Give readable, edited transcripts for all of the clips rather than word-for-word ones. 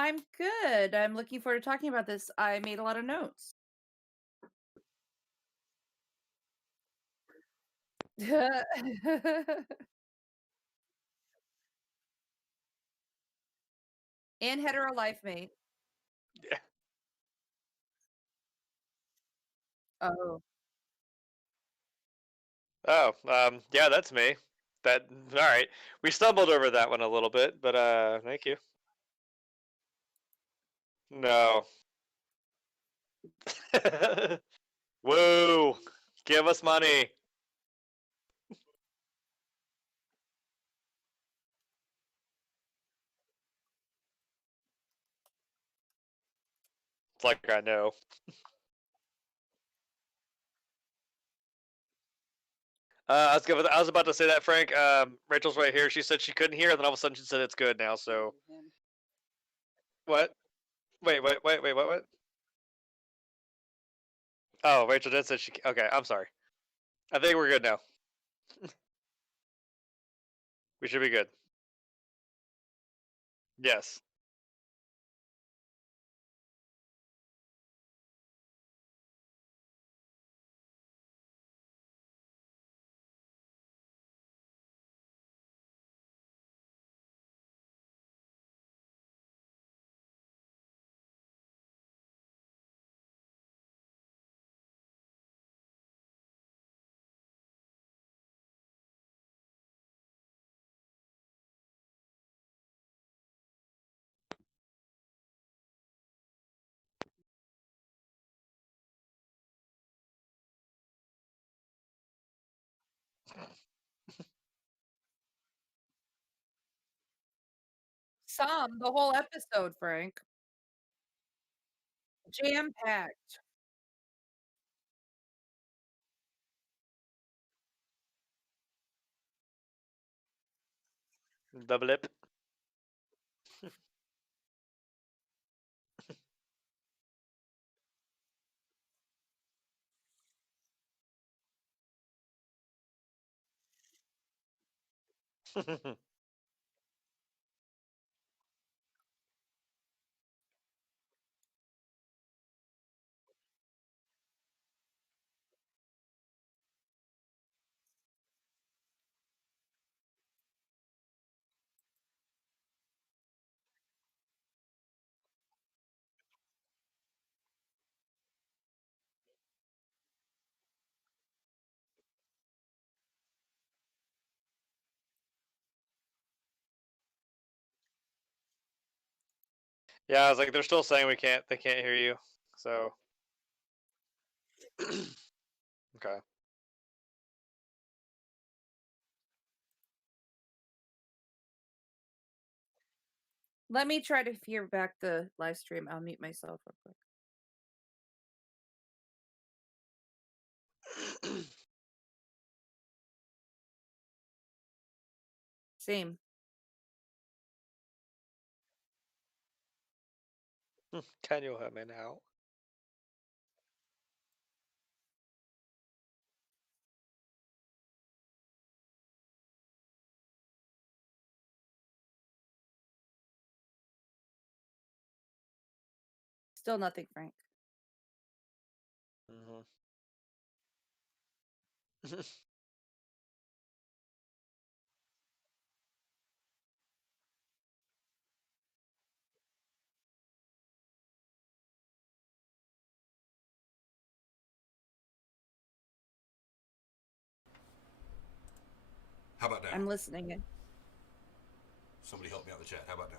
I'm good. I'm looking forward to talking about this. I made a lot of notes. And hetero life mate. Yeah. Oh, Oh, yeah, that's me. All right. We stumbled over that one a little bit, but thank you. No. Woo! Give us money. It's like I know. I was about to say that, Frank. Rachel's right here. She said she couldn't hear, and then all of a sudden she said it's good now. So what? What? Oh, Rachel did say she. Okay, I'm sorry. I think we're good now. We should be good. Yes. the whole episode, Frank. Jam packed. Double lip. Yeah, I was like, they're still saying we can't. They can't hear you. So okay. Let me try to hear back the live stream. I'll mute myself real quick. Same. Can you hear me now? Still nothing, Frank. Hmm. How about now? I'm listening in. Somebody help me out in the chat. How about now?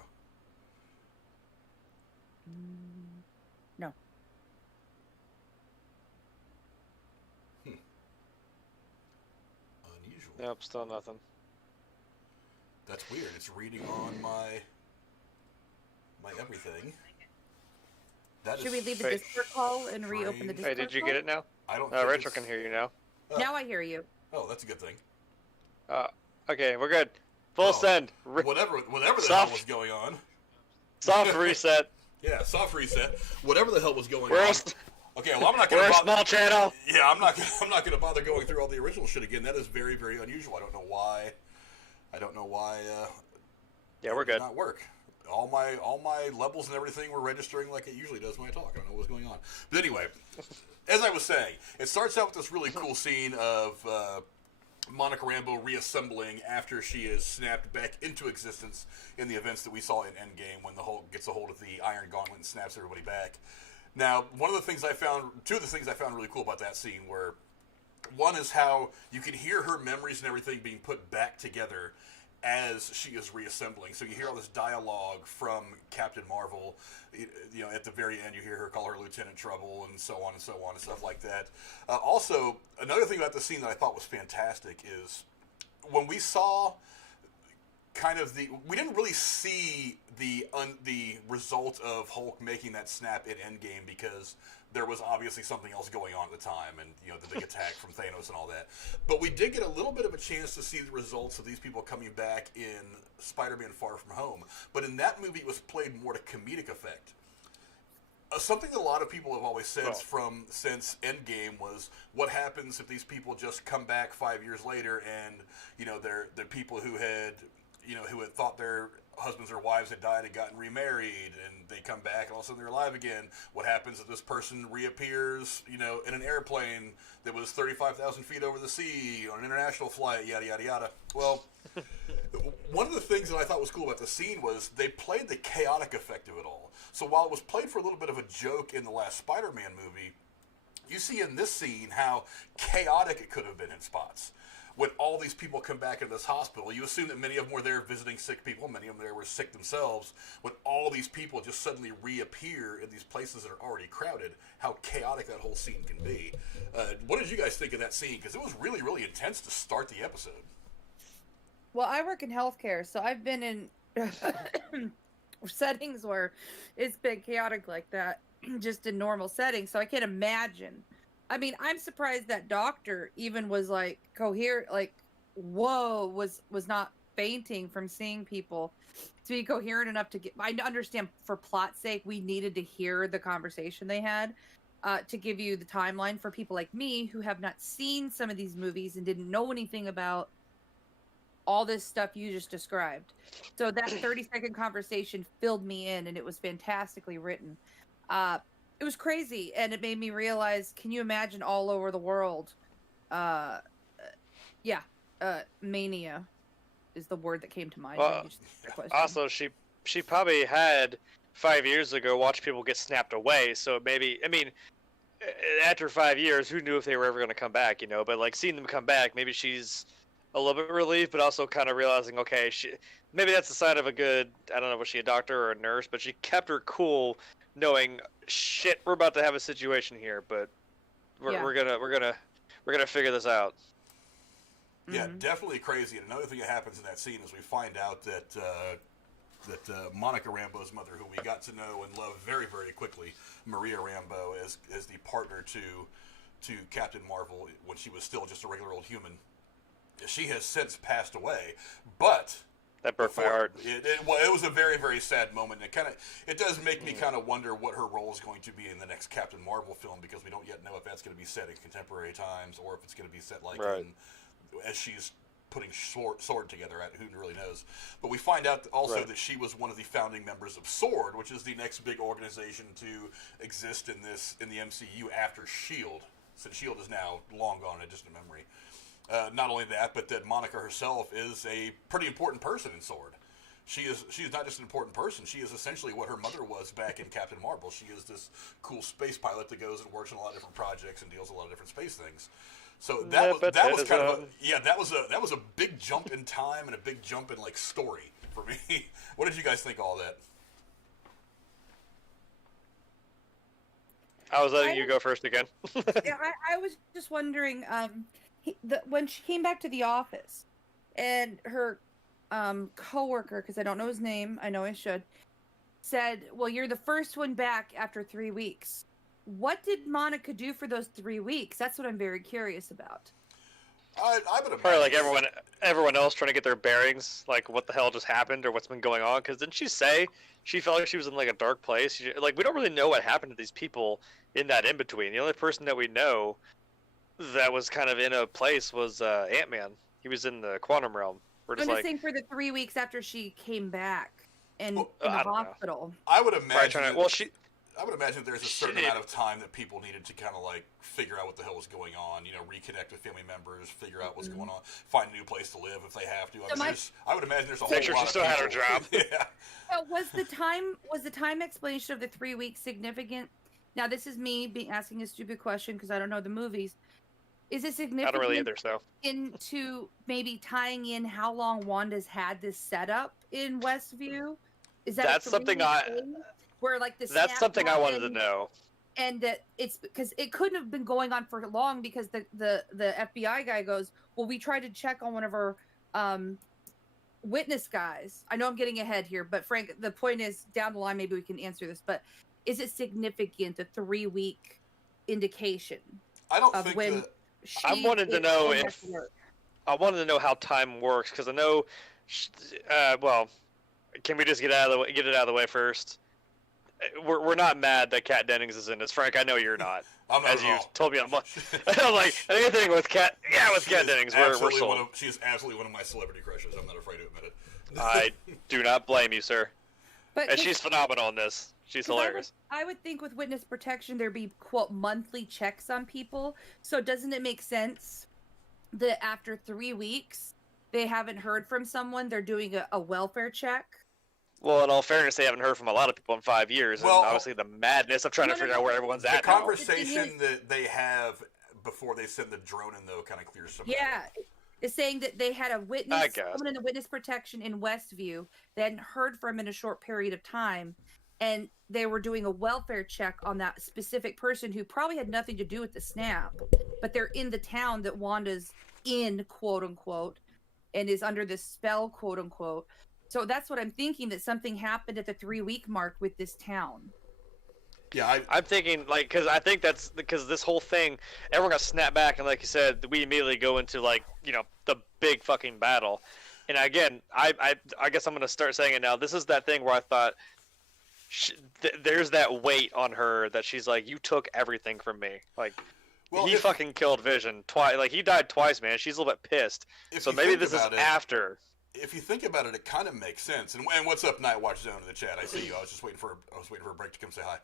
No. Unusual. Nope, still nothing. That's weird. It's reading on my everything. That Should is we leave the Wait. Discord call and reopen the strange. Discord Hey, did you call? get it now? I don't think Rachel it's... can hear you now. Oh. Now I hear you. Oh, that's a good thing. Okay, we're good. Full send. Whatever the Soft- hell was going on. Soft reset. Yeah, soft reset. Whatever the hell was going We're on. a, Okay, well I'm not we're gonna a bother. small channel. Yeah, I'm not gonna bother going through all the original shit again. That is very, very unusual. I don't know why. Yeah, we're It did good. not work. all my levels and everything were registering like it usually does when I talk. I don't know what's going on. But anyway, as I was saying, it starts out with this really cool scene of Monica Rambeau reassembling after she is snapped back into existence in the events that we saw in Endgame when the Hulk gets a hold of the Iron Gauntlet and snaps everybody back. Now, two of the things I found really cool about that scene were, one is how you can hear her memories and everything being put back together as she is reassembling. So you hear all this dialogue from Captain Marvel. You know, at the very end, you hear her call her Lieutenant Trouble and so on and so on and stuff like that. Also, another thing about the scene that I thought was fantastic is when we saw we didn't really see the result of Hulk making that snap in Endgame because there was obviously something else going on at the time, and you know, the big attack from Thanos and all that. But we did get a little bit of a chance to see the results of these people coming back in Spider-Man: Far From Home. But in that movie, it was played more to comedic effect. Something that a lot of people have always said since Endgame was, what happens if these people just come back 5 years later and, you know, they're people who had thought their husbands or wives had died and gotten remarried, and they come back and all of a sudden they're alive again. What happens if this person reappears, you know, in an airplane that was 35,000 feet over the sea on an international flight, yada, yada, yada. Well, one of the things that I thought was cool about the scene was they played the chaotic effect of it all. So while it was played for a little bit of a joke in the last Spider-Man movie, you see in this scene how chaotic it could have been in spots. When all these people come back into this hospital, you assume that many of them were there visiting sick people, many of them there were sick themselves. When all these people just suddenly reappear in these places that are already crowded, how chaotic that whole scene can be. What did you guys think of that scene? Because it was really, really intense to start the episode. Well, I work in healthcare, so I've been in settings where it's been chaotic like that, just in normal settings, so I can't imagine. I mean, I'm surprised that doctor even was like coherent, like, whoa, was not fainting from seeing people to be coherent enough to get. I understand for plot's sake, we needed to hear the conversation they had to give you the timeline for people like me who have not seen some of these movies and didn't know anything about all this stuff you just described. So that 30-second conversation filled me in, and it was fantastically written. It was crazy, and it made me realize, can you imagine all over the world? Mania is the word that came to mind. Well, also, she probably had 5 years ago watched people get snapped away, so maybe, I mean, after 5 years, who knew if they were ever going to come back, you know? But, like, seeing them come back, maybe she's a little bit relieved, but also kind of realizing, okay, maybe that's a sign of a good, I don't know, was she a doctor or a nurse, but she kept her cool, knowing, shit, we're about to have a situation here, but we're gonna figure this out. Yeah, definitely crazy. And another thing that happens in that scene is we find out that Monica Rambeau's mother, who we got to know and love very, very quickly, Maria Rambeau, as the partner to Captain Marvel when she was still just a regular old human, she has since passed away, but that broke my heart. It was a very, very sad moment. It does make me kind of wonder what her role is going to be in the next Captain Marvel film, because we don't yet know if that's going to be set in contemporary times or if it's going to be set like as she's putting Sword together. Who really knows? But we find out also that she was one of the founding members of Sword, which is the next big organization to exist in the MCU after S.H.I.E.L.D., since S.H.I.E.L.D. is now long gone in a distant memory. Not only that, but that Monica herself is a pretty important person in Sword. She's not just an important person. She is essentially what her mother was back in Captain Marvel. She is this cool space pilot that goes and works on a lot of different projects and deals with a lot of different space things. So that was a big jump in time and a big jump in like story for me. What did you guys think of all that? I was letting you go first again. Yeah, I was just wondering, when she came back to the office, and her coworker, because I don't know his name, I know I should, said, "Well, you're the first one back after 3 weeks." What did Monica do for those 3 weeks? That's what I'm very curious about. I would imagine probably like everyone else trying to get their bearings, like what the hell just happened or what's been going on. Because didn't she say she felt like she was in like a dark place? Like, we don't really know what happened to these people in that in between. The only person that we know that was kind of in a place was Ant-Man. He was in the quantum realm. I'm just saying for the 3 weeks after she came back in Well, the I don't know. hospital. I would Probably imagine. trying to, well, she I would imagine there's a certain did. amount of time that people needed to kind of like figure out what the hell was going on. You know, reconnect with family members, figure out what's going on, find a new place to live if they have to. I would imagine there's a whole Make sure lot she of still had her people- job. Yeah. Was the time explanation of the 3 weeks significant? Now, this is me asking a stupid question because I don't know the movies. Is it significant I don't really either. So into maybe tying in how long Wanda's had this setup in Westview? Is that that's a something 3-week thing? Where like the that's snap something I wanted to happened, know. and that it's because it couldn't have been going on for long because the FBI guy goes, well, we tried to check on one of our witness guys. I know I'm getting ahead here, but Frank, the point is down the line maybe we can answer this, but is it significant, the 3-week indication I don't of think when that. I wanted to know going back if- to work? I wanted to know how time works because I know. Well, can we just get it out of the way first? We're not mad that Kat Dennings is in this, Frank. I know you're not. I'm not as at you all. told me on Monday. I'm like anything with Kat. Yeah, with She Kat is Dennings, we're absolutely sold. she is absolutely one of my celebrity crushes. I'm not afraid to admit it. I do not blame you, sir. But And she's phenomenal in this. She's 'cause hilarious. I would think with witness protection there'd be quote monthly checks on people. So doesn't it make sense that after 3 weeks they haven't heard from someone, they're doing a welfare check? Well, in all fairness, they haven't heard from a lot of people in 5 years, Well, and obviously the madness of trying No, to no, figure no. out where everyone's The at now. conversation that they have before they send the drone in, though, kind of clears some. Yeah, it's saying that they had a witness, I guess. someone in the witness protection in Westview. They hadn't heard from in a short period of time, and they were doing a welfare check on that specific person who probably had nothing to do with the snap, but they're in the town that Wanda's in, quote unquote, and is under this spell, quote unquote. So that's what I'm thinking, that something happened at the 3-week mark with this town. Yeah, I'm thinking, like, because I think that's because this whole thing, everyone got snapped back, and like you said, we immediately go into, like, you know, the big fucking battle. And again, I guess I'm going to start saying it now. This is that thing where I thought, there's that weight on her that she's like, you took everything from me. Like, he fucking killed Vision twice. Like, he died twice, man. She's a little bit pissed. So maybe this is after. If you think about it, it kind of makes sense. And what's up, Night Watch Zone in the chat? I see you. I was just waiting for a break to come say hi.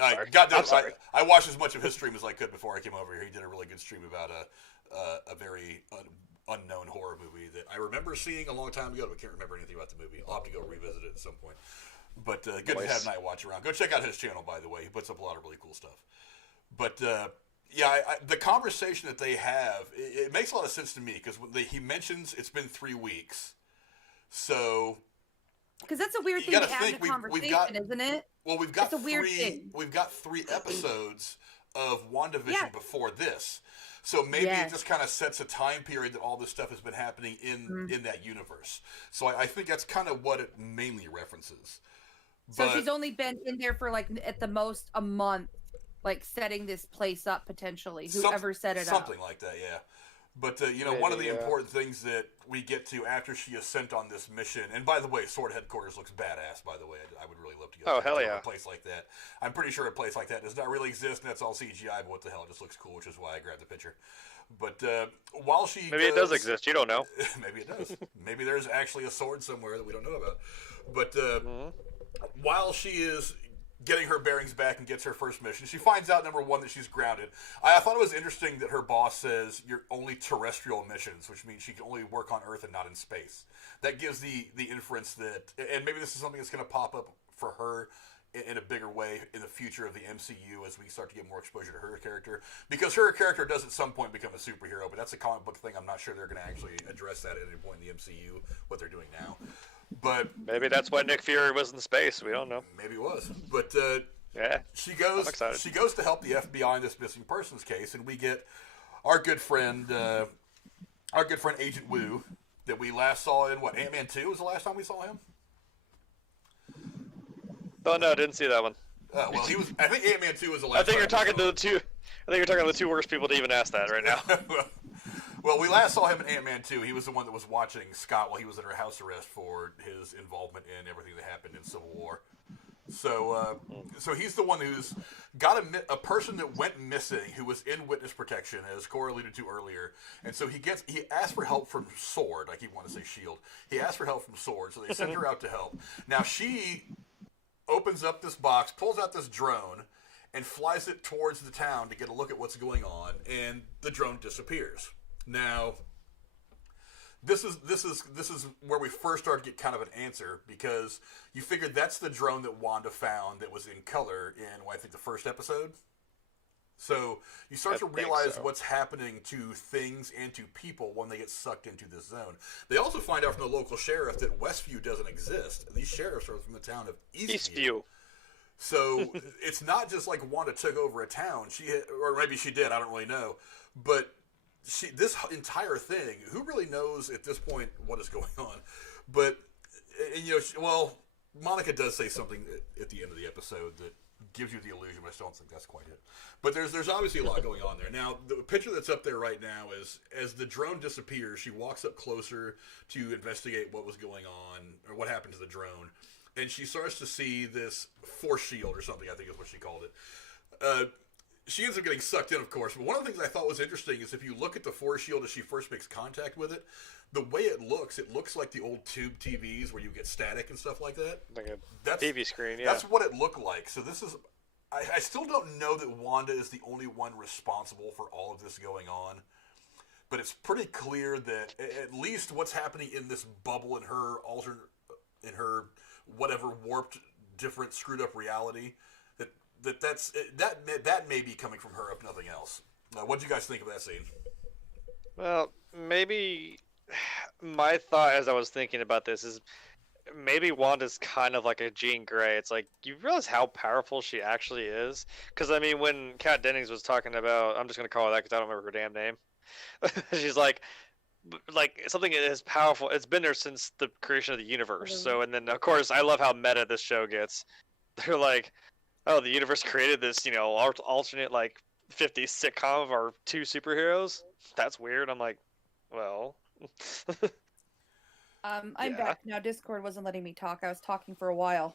I'm sorry. I watched as much of his stream as I could before I came over here. He did a really good stream about a very unknown horror movie that I remember seeing a long time ago, but I can't remember anything about the movie. I'll have to go revisit it at some point. But good to have Night Watch around. Go check out his channel, by the way. He puts up a lot of really cool stuff. But yeah, the conversation that they have, it makes a lot of sense to me because he mentions it's been 3 weeks. So, because that's a weird thing to add in a conversation, isn't it? Well, we've got It's a weird thing. We've got 3 episodes of WandaVision before this. So maybe it just kind of sets a time period that all this stuff has been happening in that universe. So I think that's kind of what it mainly references. So she's only been in there for like at the most a month, like setting this place up potentially. Whoever set it up. Something like that, yeah. But you know, one of the important things that we get to after she is sent on this mission, and by the way, Sword Headquarters looks badass. By the way, I would really love to go to a place like that. I'm pretty sure a place like that does not really exist, and that's all CGI. But what the hell, it just looks cool, which is why I grabbed the picture. But while she it does exist, you don't know. Maybe it does. Maybe there's actually a sword somewhere that we don't know about. But while she is getting her bearings back and gets her first mission, she finds out, number one, that she's grounded. I thought it was interesting that her boss says you're only terrestrial missions, which means she can only work on Earth and not in space. That gives the inference that, and maybe this is something that's going to pop up for her in a bigger way in the future of the MCU as we start to get more exposure to her character, because her character does at some point become a superhero, but that's a comic book thing. I'm not sure they're going to actually address that at any point in the MCU, what they're doing now. But maybe that's why Nick Fury was in space. We don't know. Maybe it was. But she I'm goes to help the FBI in this missing persons case, and we get our good friend Agent Wu that we last saw in Ant-Man 2 was the last time we saw him. Oh no, I didn't see that one. Well, he was. I think Ant-Man 2 was the last. I think you're talking to the two. I think you're talking to the two worst people to even ask that right now. Well, we last saw him in Ant-Man 2. He was the one that was watching Scott while he was under house arrest for his involvement in everything that happened in Civil War. So he's the one who's got a person that went missing who was in witness protection, as Cora alluded to earlier. And so he asked for help from Sword. I keep wanting to say Shield. He asked for help from Sword, so they sent her out to help. Now she opens up this box, pulls out this drone, and flies it towards the town to get a look at what's going on, and the drone disappears. Now, this is where we first start to get kind of an answer, because you figured that's the drone that Wanda found that was in color in, I think, the first episode. So you start to realize what's happening to things and to people when they get sucked into this zone. They also find out from the local sheriff that Westview doesn't exist. These sheriffs are from the town of Eastview. So it's not just like Wanda took over a town. Or maybe she did. I don't really know. But this entire thing, who really knows at this point what is going on? But, Monica does say something at the end of the episode that gives you the illusion, but I still don't think that's quite it. But there's obviously a lot going on there. Now, the picture that's up there right now is, as the drone disappears, she walks up closer to investigate what was going on, or what happened to the drone, and she starts to see this force shield, or something, I think is what she called it. She ends up getting sucked in, of course, but one of the things I thought was interesting is if you look at the force shield as she first makes contact with it, the way it looks like the old tube TVs where you get static and stuff like that. Like a TV screen, yeah. That's what it looked like. So this is... I still don't know that Wanda is the only one responsible for all of this going on, but it's pretty clear that at least what's happening in this bubble in her whatever warped, different, screwed up reality, that may be coming from her if nothing else. What do you guys think of that scene? Well, maybe my thought as I was thinking about this is maybe Wanda's kind of like a Jean Grey. It's like, you realize how powerful she actually is? Because, I mean, when Kat Dennings was talking about, I'm just going to call her that because I don't remember her damn name. She's like something as powerful. It's been there since the creation of the universe. So, and then, of course, I love how meta this show gets. They're like, oh, the universe created this, alternate, 50s sitcom of our two superheroes? That's weird. I'm like, well... I'm back now. Discord wasn't letting me talk. I was talking for a while.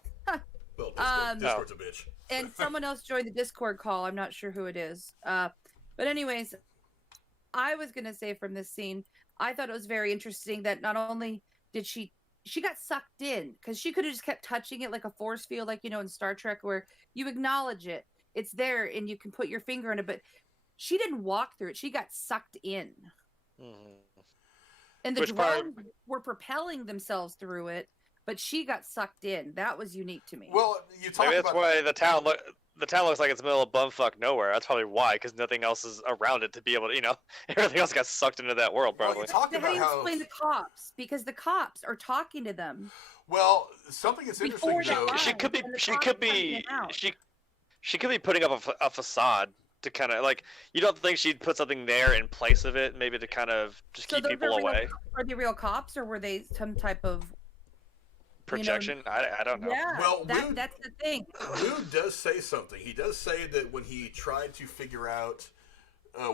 Well, Discord's a bitch. And someone else joined the Discord call. I'm not sure who it is. But anyways, I was going to say from this scene, I thought it was very interesting that not only did she got sucked in, because she could have just kept touching it like a force field, like, in Star Trek, where you acknowledge it. It's there and you can put your finger on it. But she didn't walk through it. She got sucked in. Mm-hmm. And the drones were propelling themselves through it, but she got sucked in. That was unique to me. Well, you talk Maybe about... that's why the town looks like it's in the middle of bumfuck nowhere. That's probably why, because nothing else is around it to be able to, everything else got sucked into that world, probably. Well, how do you explain the cops? Because the cops are talking to them. Well, something that's interesting, though... She could be putting up a facade to kind of, you don't think she'd put something there in place of it, maybe to kind of just keep people away? Are they real cops, or were they some type of projection? I don't know. Yeah, well, that's the thing. Lou does say something. He does say that when he tried to figure out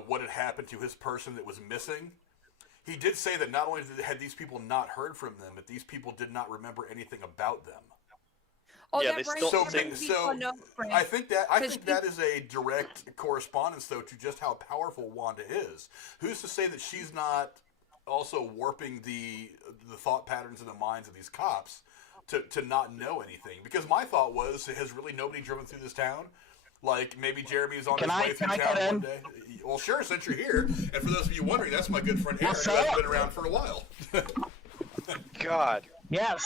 what had happened to his person that was missing, he did say that not only had these people not heard from them, but these people did not remember anything about them. Oh, yeah, they still think so. I think that is a direct correspondence, though, to just how powerful Wanda is. Who's to say that she's not also warping the thought patterns and the minds of these cops to not know anything? Because my thought was, has really nobody driven through this town? Like, maybe Jeremy is on his way through town one day. Well, sure, since you're here. And for those of you wondering, that's my good friend Aaron, who has been around for a while. God. Yeah,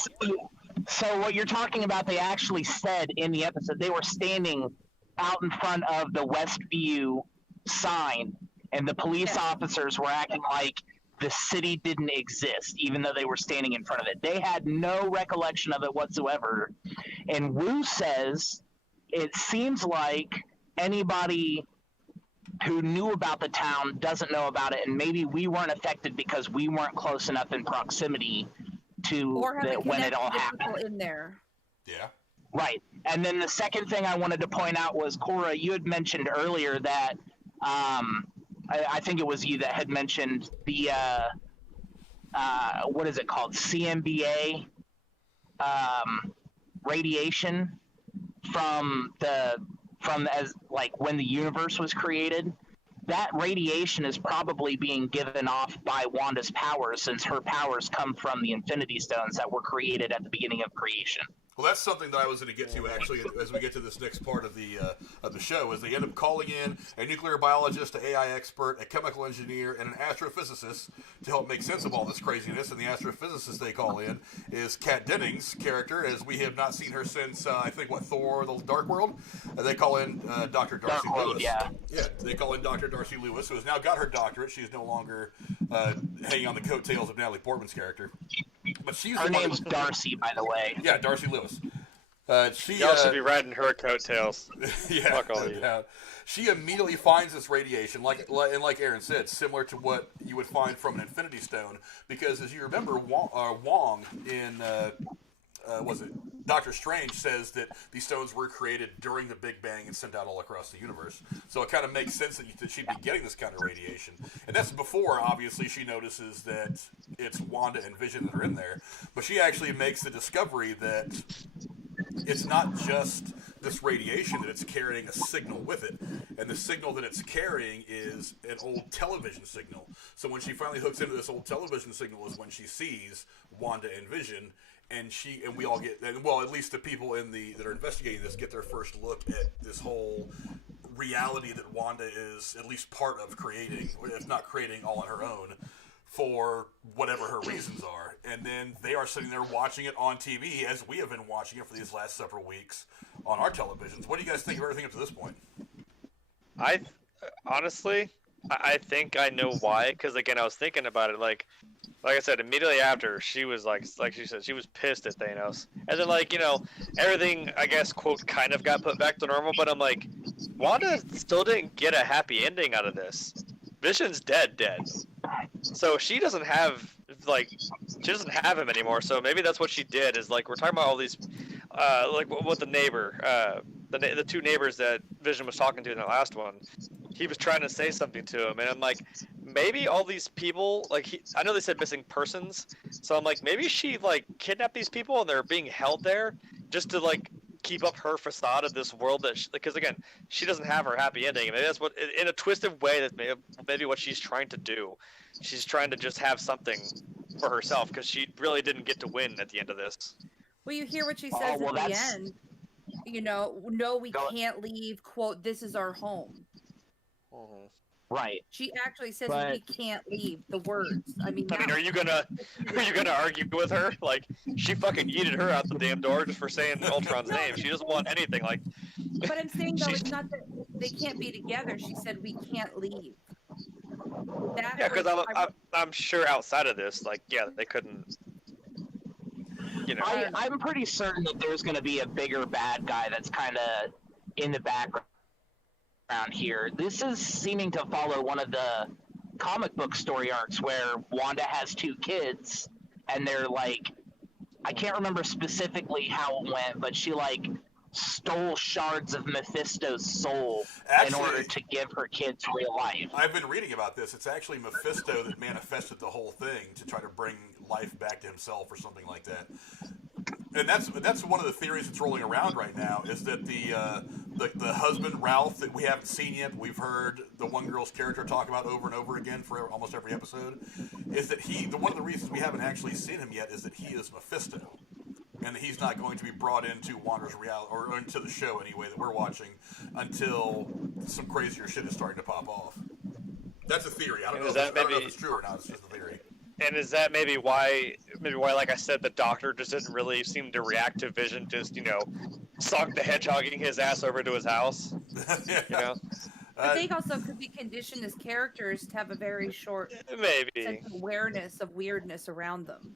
so what you're talking about, they actually said in the episode, they were standing out in front of the Westview sign, and the police officers were acting like the city didn't exist, even though they were standing in front of it. They had no recollection of it whatsoever. And Wu says it seems like anybody who knew about the town doesn't know about it, and maybe we weren't affected because we weren't close enough in proximity to when it all happened. In there. Yeah. Right. And then the second thing I wanted to point out was, Cora, you had mentioned earlier that I think it was you that had mentioned the what is it called? CMBA radiation from as like when the universe was created, that radiation is probably being given off by Wanda's powers, since her powers come from the Infinity Stones that were created at the beginning of creation. Well, that's something that I was going to get to actually as we get to this next part of the show. Is they end up calling in a nuclear biologist, an AI expert, a chemical engineer, and an astrophysicist to help make sense of all this craziness. And the astrophysicist they call in is Kat Dennings' character, as we have not seen her since I think Thor: The Dark World. They call in Dr. Darcy Lewis. Yeah, they call in Dr. Darcy Lewis, who has now got her doctorate. She is no longer hanging on the coattails of Natalie Portman's character. But she's her name's Darcy, by the way. Yeah, Darcy Lewis. She should be riding her coattails. Yeah, fuck all you. She immediately finds this radiation, like Aaron said, similar to what you would find from an Infinity Stone. Because as you remember, Wong in was it Doctor Strange says that these stones were created during the Big Bang and sent out all across the universe. So it kind of makes sense that she'd be getting this kind of radiation. And that's before, obviously, she notices that it's Wanda and Vision that are in there. But she actually makes the discovery that it's not just this radiation, that it's carrying a signal with it. And the signal that it's carrying is an old television signal. So when she finally hooks into this old television signal is when she sees Wanda and Vision. And we all get, well, at least the people that are investigating this get their first look at this whole reality that Wanda is at least part of creating, if not creating all on her own, for whatever her reasons are. And then they are sitting there watching it on TV, as we have been watching it for these last several weeks on our televisions. What do you guys think of everything up to this point? Honestly, I think I know why, because again, I was thinking about it, like I said, immediately after, she was like she said, she was pissed at Thanos. And then, everything, I guess, quote, kind of got put back to normal, but I'm like, Wanda still didn't get a happy ending out of this. Vision's dead. So she doesn't have him anymore, so maybe that's what she did, is, we're talking about all these, what the neighbor, the two neighbors that Vision was talking to in the last one, he was trying to say something to him, and I'm like, maybe all these people, I know they said missing persons, so I'm like, maybe she, kidnapped these people and they're being held there just to, keep up her facade of this world because, again, she doesn't have her happy ending. Maybe that's what, in a twisted way, that's maybe what she's trying to do. She's trying to just have something for herself, because she really didn't get to win at the end of this. Well, you hear what she says at the end. No, we can't leave, quote, this is our home. Mm-hmm. Right. She actually says we can't leave, the words. I mean, are you gonna argue with her? She fucking yeeted her out the damn door just for saying Ultron's name. She doesn't want anything But I'm saying, though, it's not that they can't be together. She said we can't leave. Because I'm sure outside of this, they couldn't. I'm pretty certain that there's going to be a bigger bad guy that's kind of in the background here. This is seeming to follow one of the comic book story arcs where Wanda has two kids, and they're I can't remember specifically how it went, but she stole shards of Mephisto's soul in order to give her kids real life. I've been reading about this. It's actually Mephisto that manifested the whole thing to try to bring life back to himself or something like that. And that's one of the theories that's rolling around right now, is that the husband Ralph that we haven't seen yet, we've heard the one girl's character talk about over and over again for almost every episode, is that one of the reasons we haven't actually seen him yet is that he is Mephisto, and that he's not going to be brought into Wanda's reality, or into the show anyway that we're watching, until some crazier shit is starting to pop off. That's a theory. I don't know if it's true or not. It's just a theory. And is that maybe why, like I said, the Doctor just didn't really seem to react to Vision, just, Sonic the Hedgehogging his ass over to his house? Yeah. I think also could be conditioned as characters to have a very short sense of awareness of weirdness around them.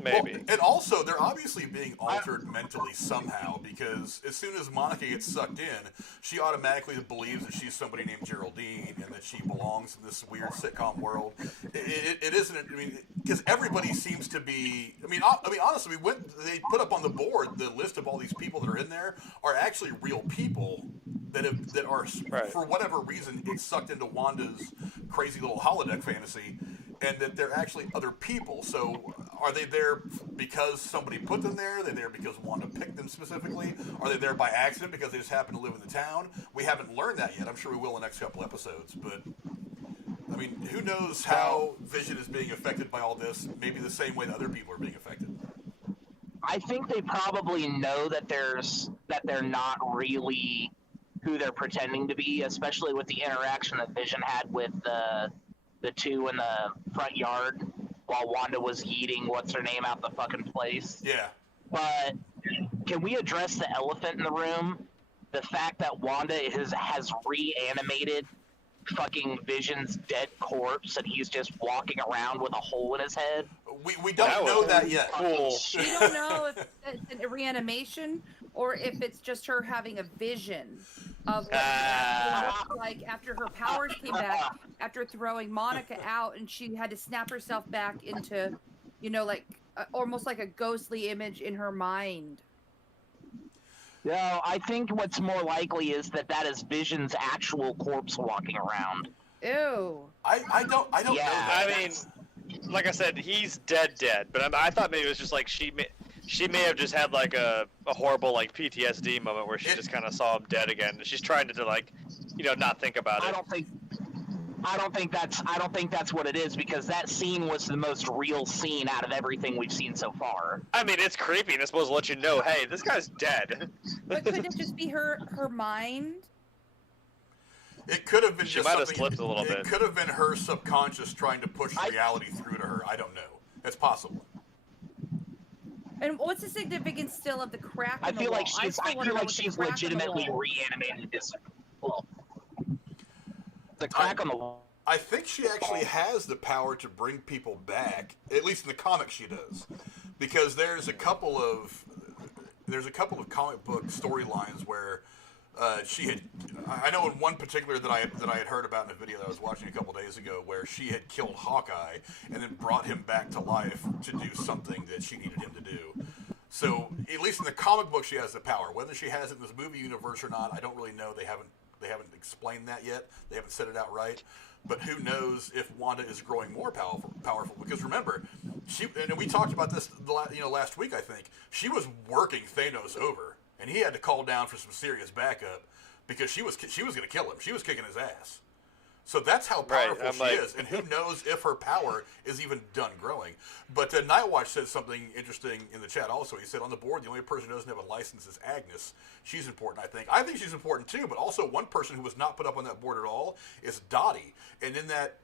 Maybe. Well, and also, they're obviously being altered mentally somehow, because as soon as Monica gets sucked in, she automatically believes that she's somebody named Geraldine and that she belongs in this weird sitcom world. It isn't, because everybody seems to be, honestly, they put up on the board the list of all these people that are in there are actually real people that are, for whatever reason, get sucked into Wanda's crazy little holodeck fantasy, and that they're actually other people. So Are they there because somebody put them there? Are they there because Wanda picked them specifically? Are they there by accident because they just happen to live in the town? We haven't learned that yet. I'm sure we will in the next couple episodes. But, I mean, who knows how Vision is being affected by all this? Maybe the same way that other people are being affected. I think they probably know that they're not really who they're pretending to be, especially with the interaction that Vision had with the two in the front yard while Wanda was eating what's her name out the fucking place. Yeah. But can we address the elephant in the room? The fact that Wanda has reanimated fucking Vision's dead corpse and he's just walking around with a hole in his head. We don't know that yet. Cool. We don't know if it's a reanimation or if it's just her having a vision of what she looked like after her powers came back, after throwing Monica out, and she had to snap herself back into, like almost like a ghostly image in her mind. No, I think what's more likely is that is Vision's actual corpse walking around. Ew. I don't know that. I mean, like I said, he's dead, but I thought maybe it was just like she may have just had like a horrible like PTSD moment where she just kind of saw him dead again. And she's trying to like, not think about it. I don't think that's what it is, because that scene was the most real scene out of everything we've seen so far. I mean, it's creepy and it's supposed to let you know, hey, this guy's dead. But could it just be her mind? It could have been She just might have something. slipped a little bit. It could have been her subconscious trying to push reality through to her. I don't know. It's possible. And what's the significance still of the crack I in the feel wall? like she's legitimately reanimated this. Well, the crack on the wall. I think she actually has the power to bring people back. At least in the comics, she does, because there's a couple of comic book storylines where she had. I know in one particular that I had heard about in a video that I was watching a couple days ago, where she had killed Hawkeye and then brought him back to life to do something that she needed him to do. So at least in the comic book, she has the power. Whether she has it in this movie universe or not, I don't really know. They haven't explained that yet. They haven't said it outright. But who knows if Wanda is growing more powerful? Because remember, and we talked about this last week. I think she was working Thanos over, and he had to call down for some serious backup because she was going to kill him. She was kicking his ass. So that's how powerful she is, and who knows if her power is even done growing. But Nightwatch said something interesting in the chat also. He said, on the board, the only person who doesn't have a license is Agnes. She's important, I think. I think she's important too, but also one person who was not put up on that board at all is Dottie. And in that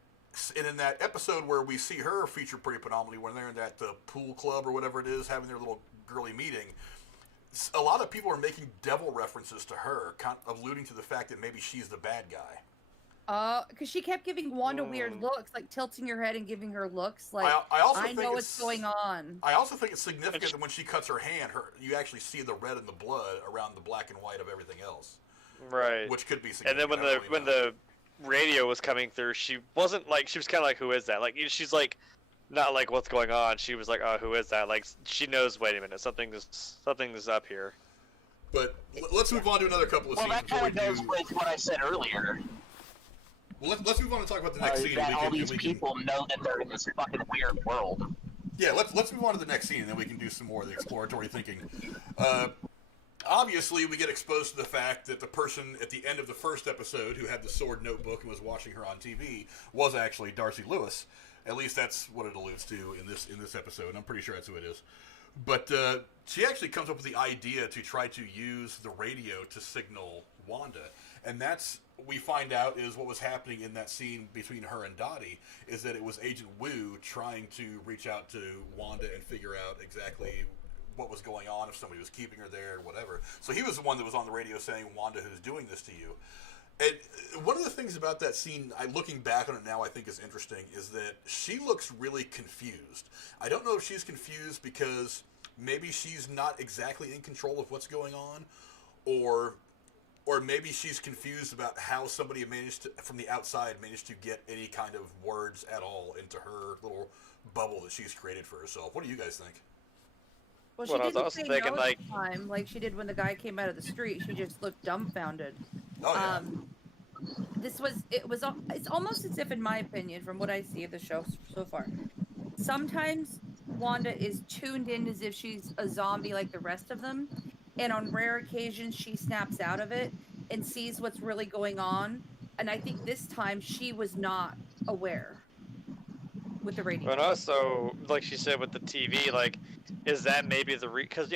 episode where we see her featured pretty predominantly, when they're in that pool club or whatever it is, having their little girly meeting, a lot of people are making devil references to her, kind of alluding to the fact that maybe she's the bad guy. Because she kept giving Wanda weird looks, like tilting her head and giving her looks like, I know what's going on. I also think it's significant that when she cuts her hand, you actually see the red and the blood around the black and white of everything else. Right. Which could be significant. And then when the radio was coming through, she wasn't like, she was kind of like, who is that? Like, she's like, not like, what's going on? She was like, oh, who is that? Like, she knows, wait a minute, something's up here. But let's move on to another couple of scenes. Well, that kind of goes with what I said earlier. Well, let's move on and talk about the next scene. That all these people know that they're in this fucking weird world. Yeah, let's move on to the next scene, and then we can do some more of the exploratory thinking. Obviously, we get exposed to the fact that the person at the end of the first episode who had the sword notebook and was watching her on TV was actually Darcy Lewis. At least that's what it alludes to in this episode, and I'm pretty sure that's who it is. But she actually comes up with the idea to try to use the radio to signal Wanda. And that's, we find out, is what was happening in that scene between her and Dottie, is that it was Agent Wu trying to reach out to Wanda and figure out exactly what was going on, if somebody was keeping her there or whatever. So he was the one that was on the radio saying, Wanda, who's doing this to you? And one of the things about that scene, looking back on it now, I think is interesting, is that she looks really confused. I don't know if she's confused because maybe she's not exactly in control of what's going on, or maybe she's confused about how somebody from the outside managed to get any kind of words at all into her little bubble that she's created for herself. What do you guys think? Well, she didn't say no this time, like she did when the guy came out of the street. She just looked dumbfounded. Oh, yeah. It's almost as if, in my opinion, from what I see of the show so far, sometimes Wanda is tuned in as if she's a zombie like the rest of them. And on rare occasions, she snaps out of it and sees what's really going on. And I think this time she was not aware with the radio. And also, like she said with the TV, like, is that maybe the because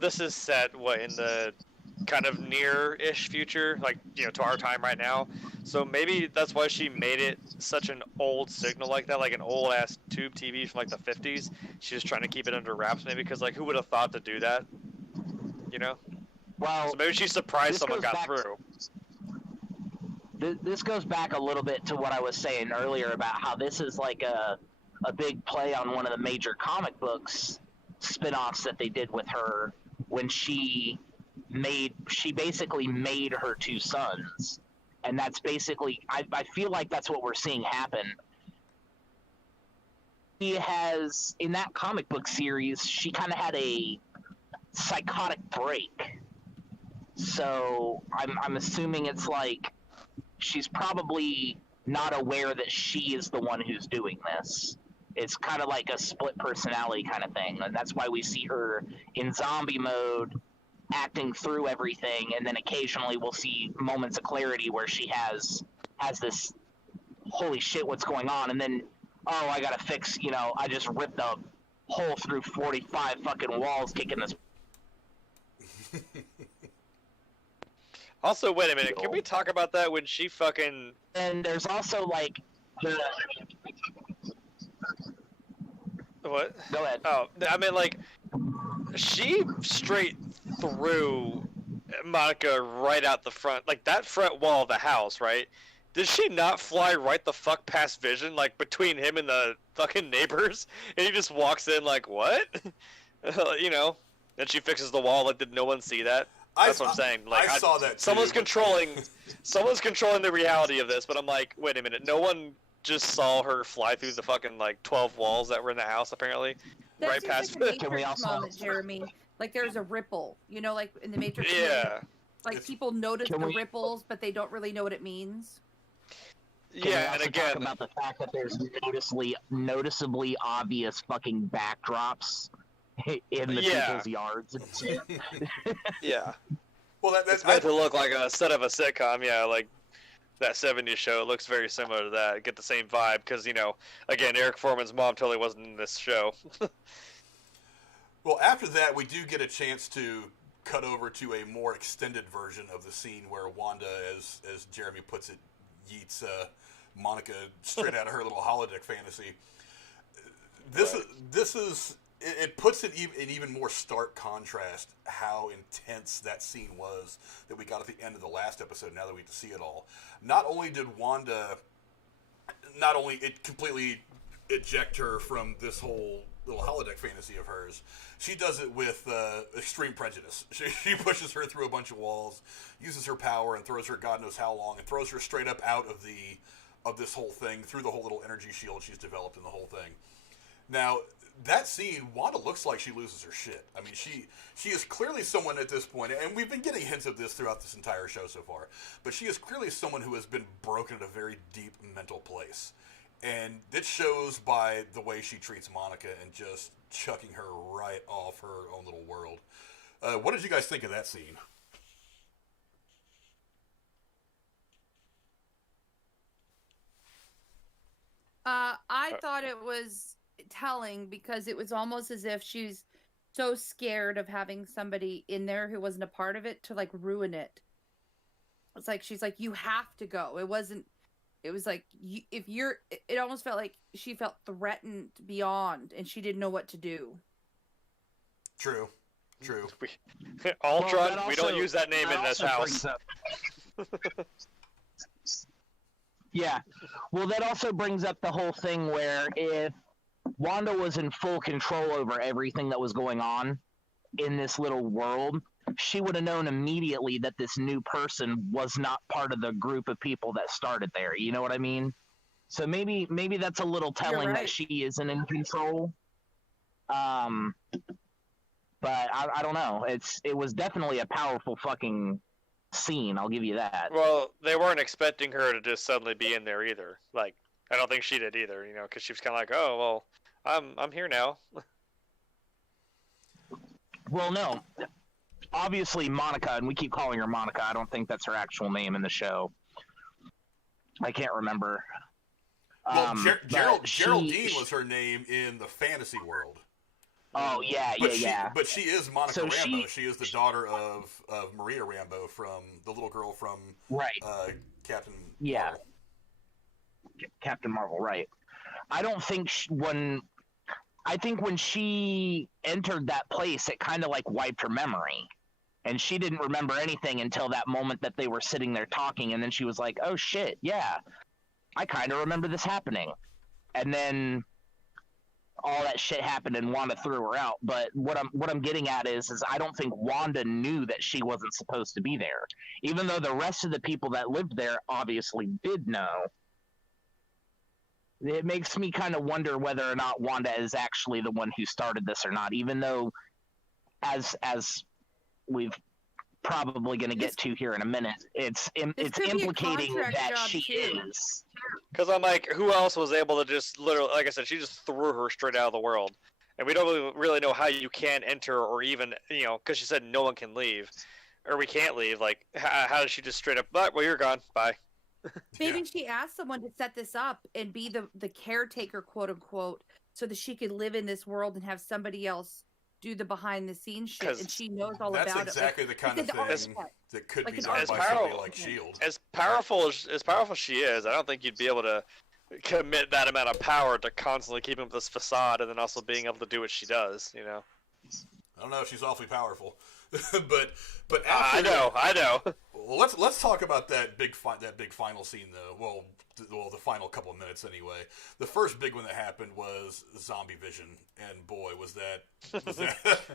this is set in the kind of near-ish future, like to our time right now. So maybe that's why she made it such an old signal like that, like an old ass tube TV from like the 50s. She was trying to keep it under wraps, maybe because like who would have thought to do that? Well, so maybe she's surprised someone got through. This goes back a little bit to what I was saying earlier about how this is like a big play on one of the major comic books spin-offs that they did with her when she basically made her two sons. And that's basically, I feel like that's what we're seeing happen. She has, in that comic book series, she kind of had a psychotic break. So I'm assuming it's like she's probably not aware that she is the one who's doing this. It's kind of like a split personality kind of thing, and that's why we see her in zombie mode acting through everything, and then occasionally we'll see moments of clarity where she has this holy shit, what's going on, and then I gotta fix, I just ripped a hole through 45 fucking walls kicking this. Also, wait a minute. Can we talk about that when she fucking... And there's also, like, the... What? Go ahead. Oh, I mean, like, she straight threw Monica right out the front. Like, that front wall of the house, right? Did she not fly right the fuck past Vision, like, between him and the fucking neighbors? And he just walks in like, what? And she fixes the wall, like, did no one see that? That's what I'm saying. Like, I saw that too. Someone's controlling the reality of this, but I'm like, wait a minute, no one just saw her fly through the fucking, like, 12 walls that were in the house, apparently? That right seems past like a Can we Matrix also- moment, Jeremy. Like there's a ripple, like in the Matrix. Yeah. Like people notice the ripples, but they don't really know what it means. Yeah, and again, talk about the fact that there's noticeably obvious fucking backdrops in the people's yards and shit. Yeah. Well, It's meant to look like a set of a sitcom, yeah, like that 70s show. It looks very similar to that. Get the same vibe, because, again, Eric Foreman's mom totally wasn't in this show. Well, after that, we do get a chance to cut over to a more extended version of the scene where Wanda, as Jeremy puts it, yeets Monica straight out of her little holodeck fantasy. It puts it in even more stark contrast how intense that scene was that we got at the end of the last episode, now that we get to see it all. Not only did Wanda, it completely eject her from this whole little holodeck fantasy of hers, she does it with extreme prejudice. She pushes her through a bunch of walls, uses her power, and throws her God knows how long, and throws her straight up out of this whole thing, through the whole little energy shield she's developed in the whole thing. Now, that scene, Wanda looks like she loses her shit. I mean, she is clearly someone at this point, and we've been getting hints of this throughout this entire show so far, but she is clearly someone who has been broken at a very deep mental place. And it shows by the way she treats Monica and just chucking her right off her own little world. What did you guys think of that scene? I thought it was telling because it was almost as if she's so scared of having somebody in there who wasn't a part of it to like ruin it. It's like she's like, you have to go. It was like, it almost felt like she felt threatened beyond and she didn't know what to do. True. Ultron, we don't use that name in this house. Yeah. Well, that also brings up the whole thing where if Wanda was in full control over everything that was going on in this little world, she would have known immediately that this new person was not part of the group of people that started there. You know what I mean? So maybe that's a little telling that she isn't in control. But I don't know. It was definitely a powerful fucking scene. I'll give you that. Well, they weren't expecting her to just suddenly be in there either. Like, I don't think she did either, because she was kind of like, oh, well, I'm here now. Well, no. Obviously, Monica, and we keep calling her Monica. I don't think that's her actual name in the show. I can't remember. Well, But Geraldine was her name in the fantasy world. Oh, yeah. But she is Monica So Rambeau. She is the daughter of Maria Rambeau, from the little girl from Captain Marvel. Captain Marvel, right. I don't think I think when she entered that place, it kind of like wiped her memory. And she didn't remember anything until that moment that they were sitting there talking, and then she was like, oh shit, yeah, I kind of remember this happening. And then all that shit happened and Wanda threw her out. But what I'm getting at is I don't think Wanda knew that she wasn't supposed to be there. Even though the rest of the people that lived there obviously did know. It makes me kind of wonder whether or not Wanda is actually the one who started this or not, even though as we've probably going to get to here in a minute, it's implicating that she is. Because I'm like, who else was able to just literally, like I said, she just threw her straight out of the world. And we don't really know how you can enter, or even, because she said no one can leave, or we can't leave. Like, how does she just straight up, well, you're gone, bye. Maybe she asked someone to set this up and be the caretaker, quote unquote, so that she could live in this world and have somebody else do the behind the scenes shit, and she knows all about it. That's exactly the kind of thing that could be done by somebody like Shield. As powerful as she is, I don't think you'd be able to commit that amount of power to constantly keep up this facade and then also being able to do what she does. I don't know. She's awfully powerful, but I know. Well, let's talk about that big final scene though. Well, the final couple of minutes anyway. The first big one that happened was Zombie Vision, and boy, was that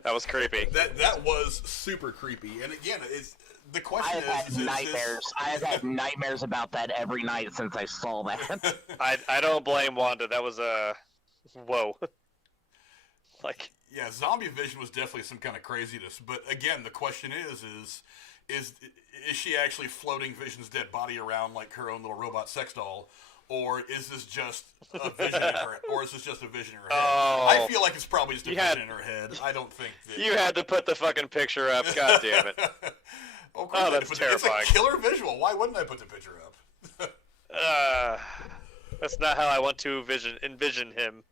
that was creepy. That was super creepy. And again, the question I have had nightmares about that every night since I saw that. I don't blame Wanda. That was whoa. Like, yeah, Zombie Vision was definitely some kind of craziness. But again, the question is she actually floating Vision's dead body around like her own little robot sex doll, or is this just a vision in her? Or is this just a vision in her head? Oh, I feel like it's probably just a vision in her head. I don't think that you had to put the fucking picture up. God damn it! Oh, that's terrifying. It's a killer visual. Why wouldn't I put the picture up? That's not how I want to envision him.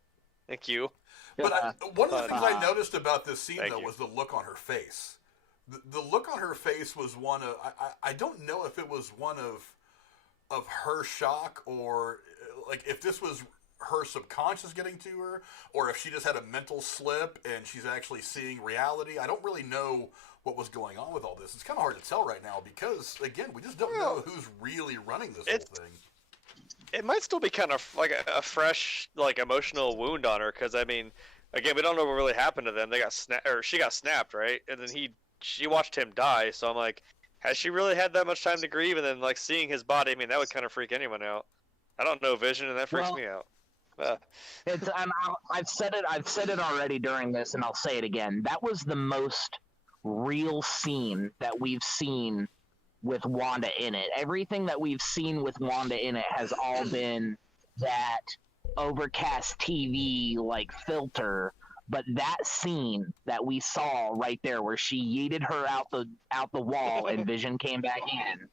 Thank you. But one of the things I noticed about this scene, was the look on her face. The look on her face was one of... I don't know if it was one of her shock, or like if this was her subconscious getting to her, or if she just had a mental slip and she's actually seeing reality. I don't really know what was going on with all this. It's kind of hard to tell right now because, again, we just don't know who's really running this whole thing. It might still be kind of like a fresh, like, emotional wound on her, because I mean, again, we don't know what really happened to them. They got she got snapped, right? And then she watched him die. So I'm like, has she really had that much time to grieve? And then like seeing his body, I mean, that would kind of freak anyone out. I don't know Vision, and that freaks me out. I've said it already during this, and I'll say it again. That was the most real scene that we've seen with Wanda in it. Everything that we've seen with Wanda in it has all been that overcast TV like filter, but that scene that we saw right there where she yeeted her out the wall and Vision came back in,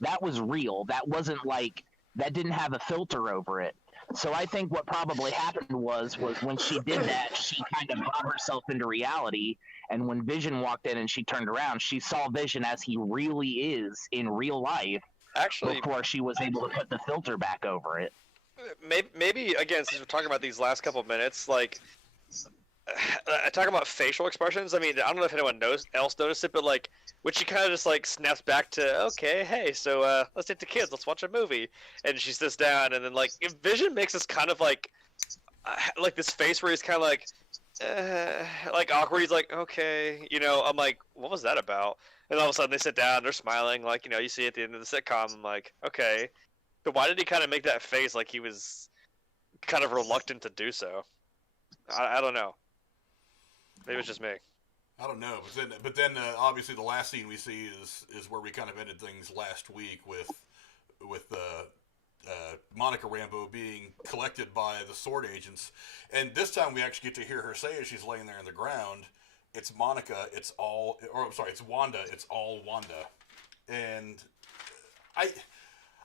that was real. That wasn't like, that didn't have a filter over it. So I think what probably happened was when she did that, she kind of brought herself into reality. And when Vision walked in and she turned around, she saw Vision as he really is in real life. Actually, before she was able to put the filter back over it. Maybe again, since we're talking about these last couple of minutes, like talking about facial expressions. I mean, I don't know if anyone else noticed it, but like when she kind of just like snaps back to, okay, hey, so let's take the kids, let's watch a movie, and she sits down, and then like Vision makes this kind of like this face where he's kind of like awkward. He's like, okay, I'm like, what was that about? And all of a sudden they sit down, they're smiling, like, you see at the end of the sitcom. I'm like, okay, but why did he kind of make that face like he was kind of reluctant to do so? I don't know. Maybe it was just me. I don't know, but then obviously the last scene we see is where we kind of ended things last week with Monica Rambeau being collected by the sword agents, and this time we actually get to hear her say as she's laying there in the ground, "It's Monica. It's all," or I'm sorry, "It's Wanda. It's all Wanda." And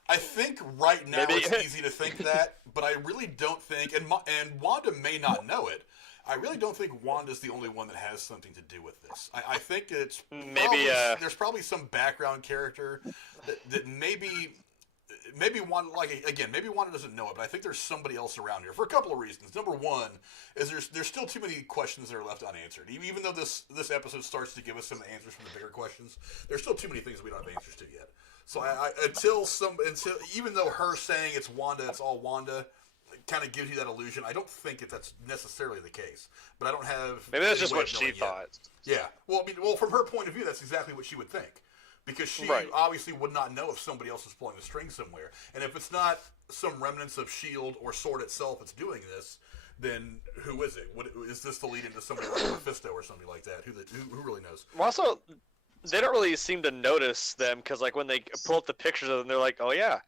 I think right now Maybe. it's easy to think that, but I really don't think, and Wanda may not know it. I really don't think Wanda's the only one that has something to do with this. I think it's Maybe there's probably some background character that maybe Wanda, like, again, maybe Wanda doesn't know it, but I think there's somebody else around here for a couple of reasons. Number one is there's still too many questions that are left unanswered. Even though this episode starts to give us some answers from the bigger questions, there's still too many things that we don't have answers to yet. So until even though her saying it's Wanda, it's all Wanda, kind of gives you that illusion. I don't think that's necessarily the case, but I don't have. Maybe that's any just way what of she knowing thought. yet. Yeah. Well, from her point of view, that's exactly what she would think, because she Right. obviously would not know if somebody else is pulling the string somewhere, and if it's not some remnants of Shield or Sword itself that's doing this, then who is it? What is this to lead into somebody like Mephisto or something like that? Who really knows? Well, also, they don't really seem to notice them because, like, when they pull up the pictures of them, they're like, "Oh yeah,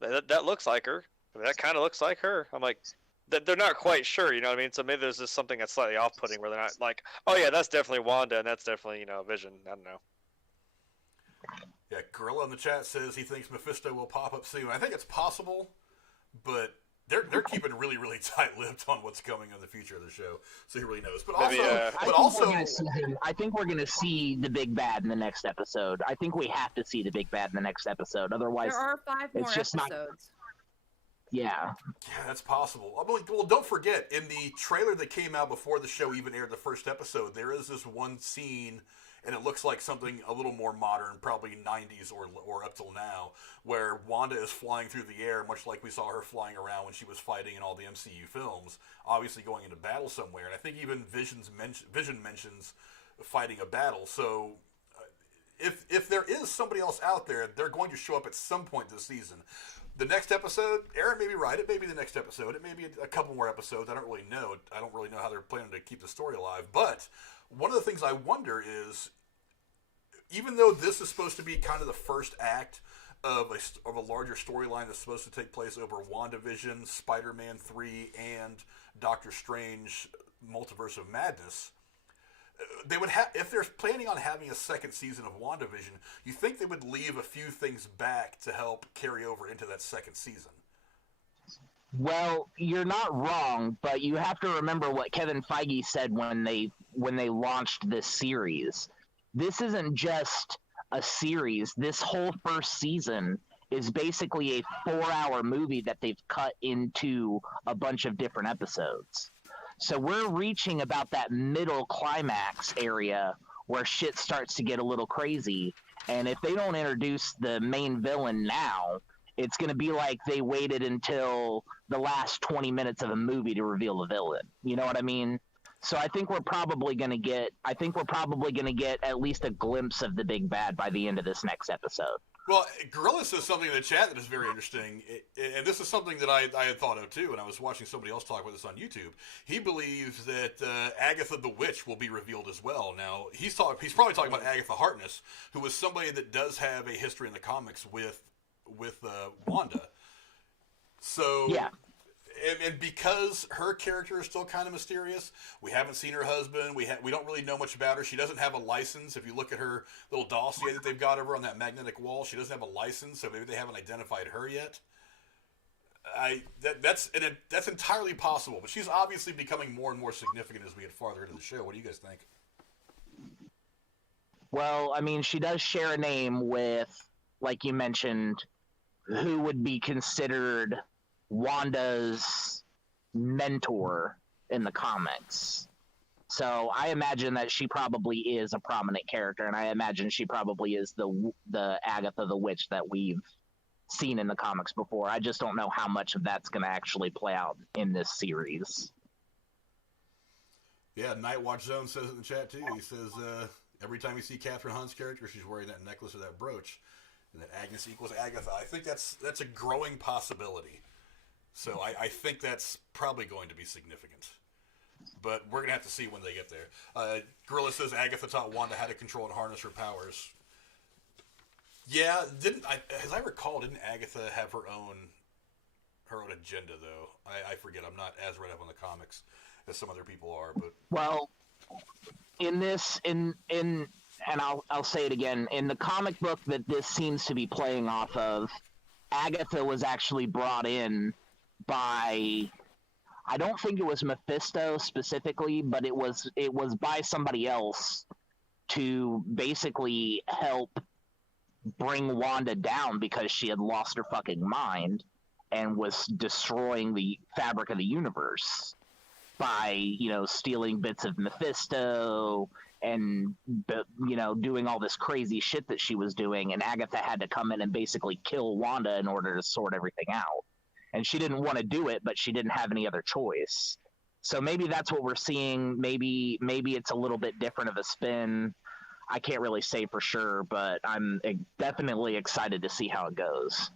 that looks like her. That kind of looks like her." I'm like, they're not quite sure, you know what I mean? So maybe there's just something that's slightly off-putting where they're not like, "Oh yeah, that's definitely Wanda, and that's definitely Vision." I don't know. Yeah, Gorilla in the chat says he thinks Mephisto will pop up soon. I think it's possible, but they're keeping really, really tight-lipped on what's coming in the future of the show, so who really knows? But Maybe, I think we're going to see the big bad in the next episode. I think we have to see the big bad in the next episode. Otherwise, There are 5 more it's just not- episodes. yeah. Yeah, that's possible. I mean, well, don't forget, in the trailer that came out before the show even aired the first episode, there is this one scene, and it looks like something a little more modern, probably 90s or up till now, where Wanda is flying through the air, much like we saw her flying around when she was fighting in all the MCU films, obviously going into battle somewhere. And I think even Vision mentions fighting a battle. So if there is somebody else out there, they're going to show up at some point this season. The next episode, Aaron may be right. It may be the next episode. It may be a couple more episodes. I don't really know. I don't really know how they're planning to keep the story alive. But one of the things I wonder is, even though this is supposed to be kind of the first act of a larger storyline that's supposed to take place over WandaVision, Spider-Man 3, and Doctor Strange Multiverse of Madness, they would have, if they're planning on having a second season of WandaVision, you think they would leave a few things back to help carry over into that second season. Well, you're not wrong, but you have to remember what Kevin Feige said when they launched this series. This isn't just a series. This whole first season is basically a 4-hour movie that they've cut into a bunch of different episodes. So we're reaching about that middle climax area where shit starts to get a little crazy. And if they don't introduce the main villain now, it's going to be like they waited until the last 20 minutes of a movie to reveal the villain. You know what I mean? So I think we're probably going to get at least a glimpse of the big bad by the end of this next episode. Well, Gorilla says something in the chat that is very interesting, and this is something that I had thought of too, and I was watching somebody else talk about this on YouTube. He believes that Agatha the Witch will be revealed as well. Now, he's probably talking about Agatha Harkness, who is somebody that does have a history in the comics with Wanda. So yeah. And because her character is still kind of mysterious, we haven't seen her husband. We don't really know much about her. She doesn't have a license. If you look at her little dossier that they've got over on that magnetic wall, she doesn't have a license, so maybe they haven't identified her yet. That's entirely possible. But she's obviously becoming more and more significant as we get farther into the show. What do you guys think? Well, I mean, she does share a name with, like you mentioned, who would be considered Wanda's mentor in the comics. So I imagine that she probably is a prominent character, and I imagine she probably is the Agatha the Witch that we've seen in the comics before. I just don't know how much of that's going to actually play out in this series. Yeah, Nightwatch Zone says it in the chat too. He says every time you see Catherine Hahn's character, she's wearing that necklace or that brooch, and that Agnes equals Agatha. I think that's a growing possibility. So I think that's probably going to be significant. But we're going to have to see when they get there. Gorilla says Agatha taught Wanda how to control and harness her powers. Yeah, as I recall, didn't Agatha have her own her own agenda, though. I forget. I'm not as read up on the comics as some other people are, but Well, in this, and I'll say it again, in the comic book that this seems to be playing off of, Agatha was actually brought in by, I don't think it was Mephisto specifically, but it was by somebody else to basically help bring Wanda down because she had lost her fucking mind and was destroying the fabric of the universe by, stealing bits of Mephisto and, doing all this crazy shit that she was doing. And Agatha had to come in and basically kill Wanda in order to sort everything out. And she didn't want to do it, but she didn't have any other choice. So maybe that's what we're seeing. Maybe it's a little bit different of a spin. I can't really say for sure, but I'm definitely excited to see how it goes.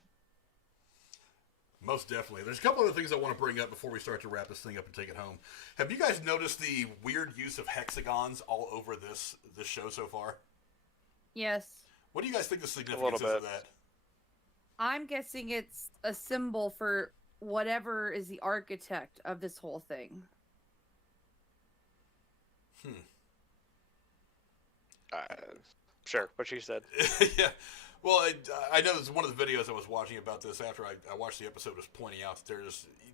most definitely. There's a couple other things I want to bring up before we start to wrap this thing up and take it home. Have you guys noticed the weird use of hexagons all over this show so far? Yes. What do you guys think the significance is of that? I'm guessing it's a symbol for whatever is the architect of this whole thing. Sure, what she said. Yeah. Well, I know this one of the videos I was watching about this after I watched the episode was pointing out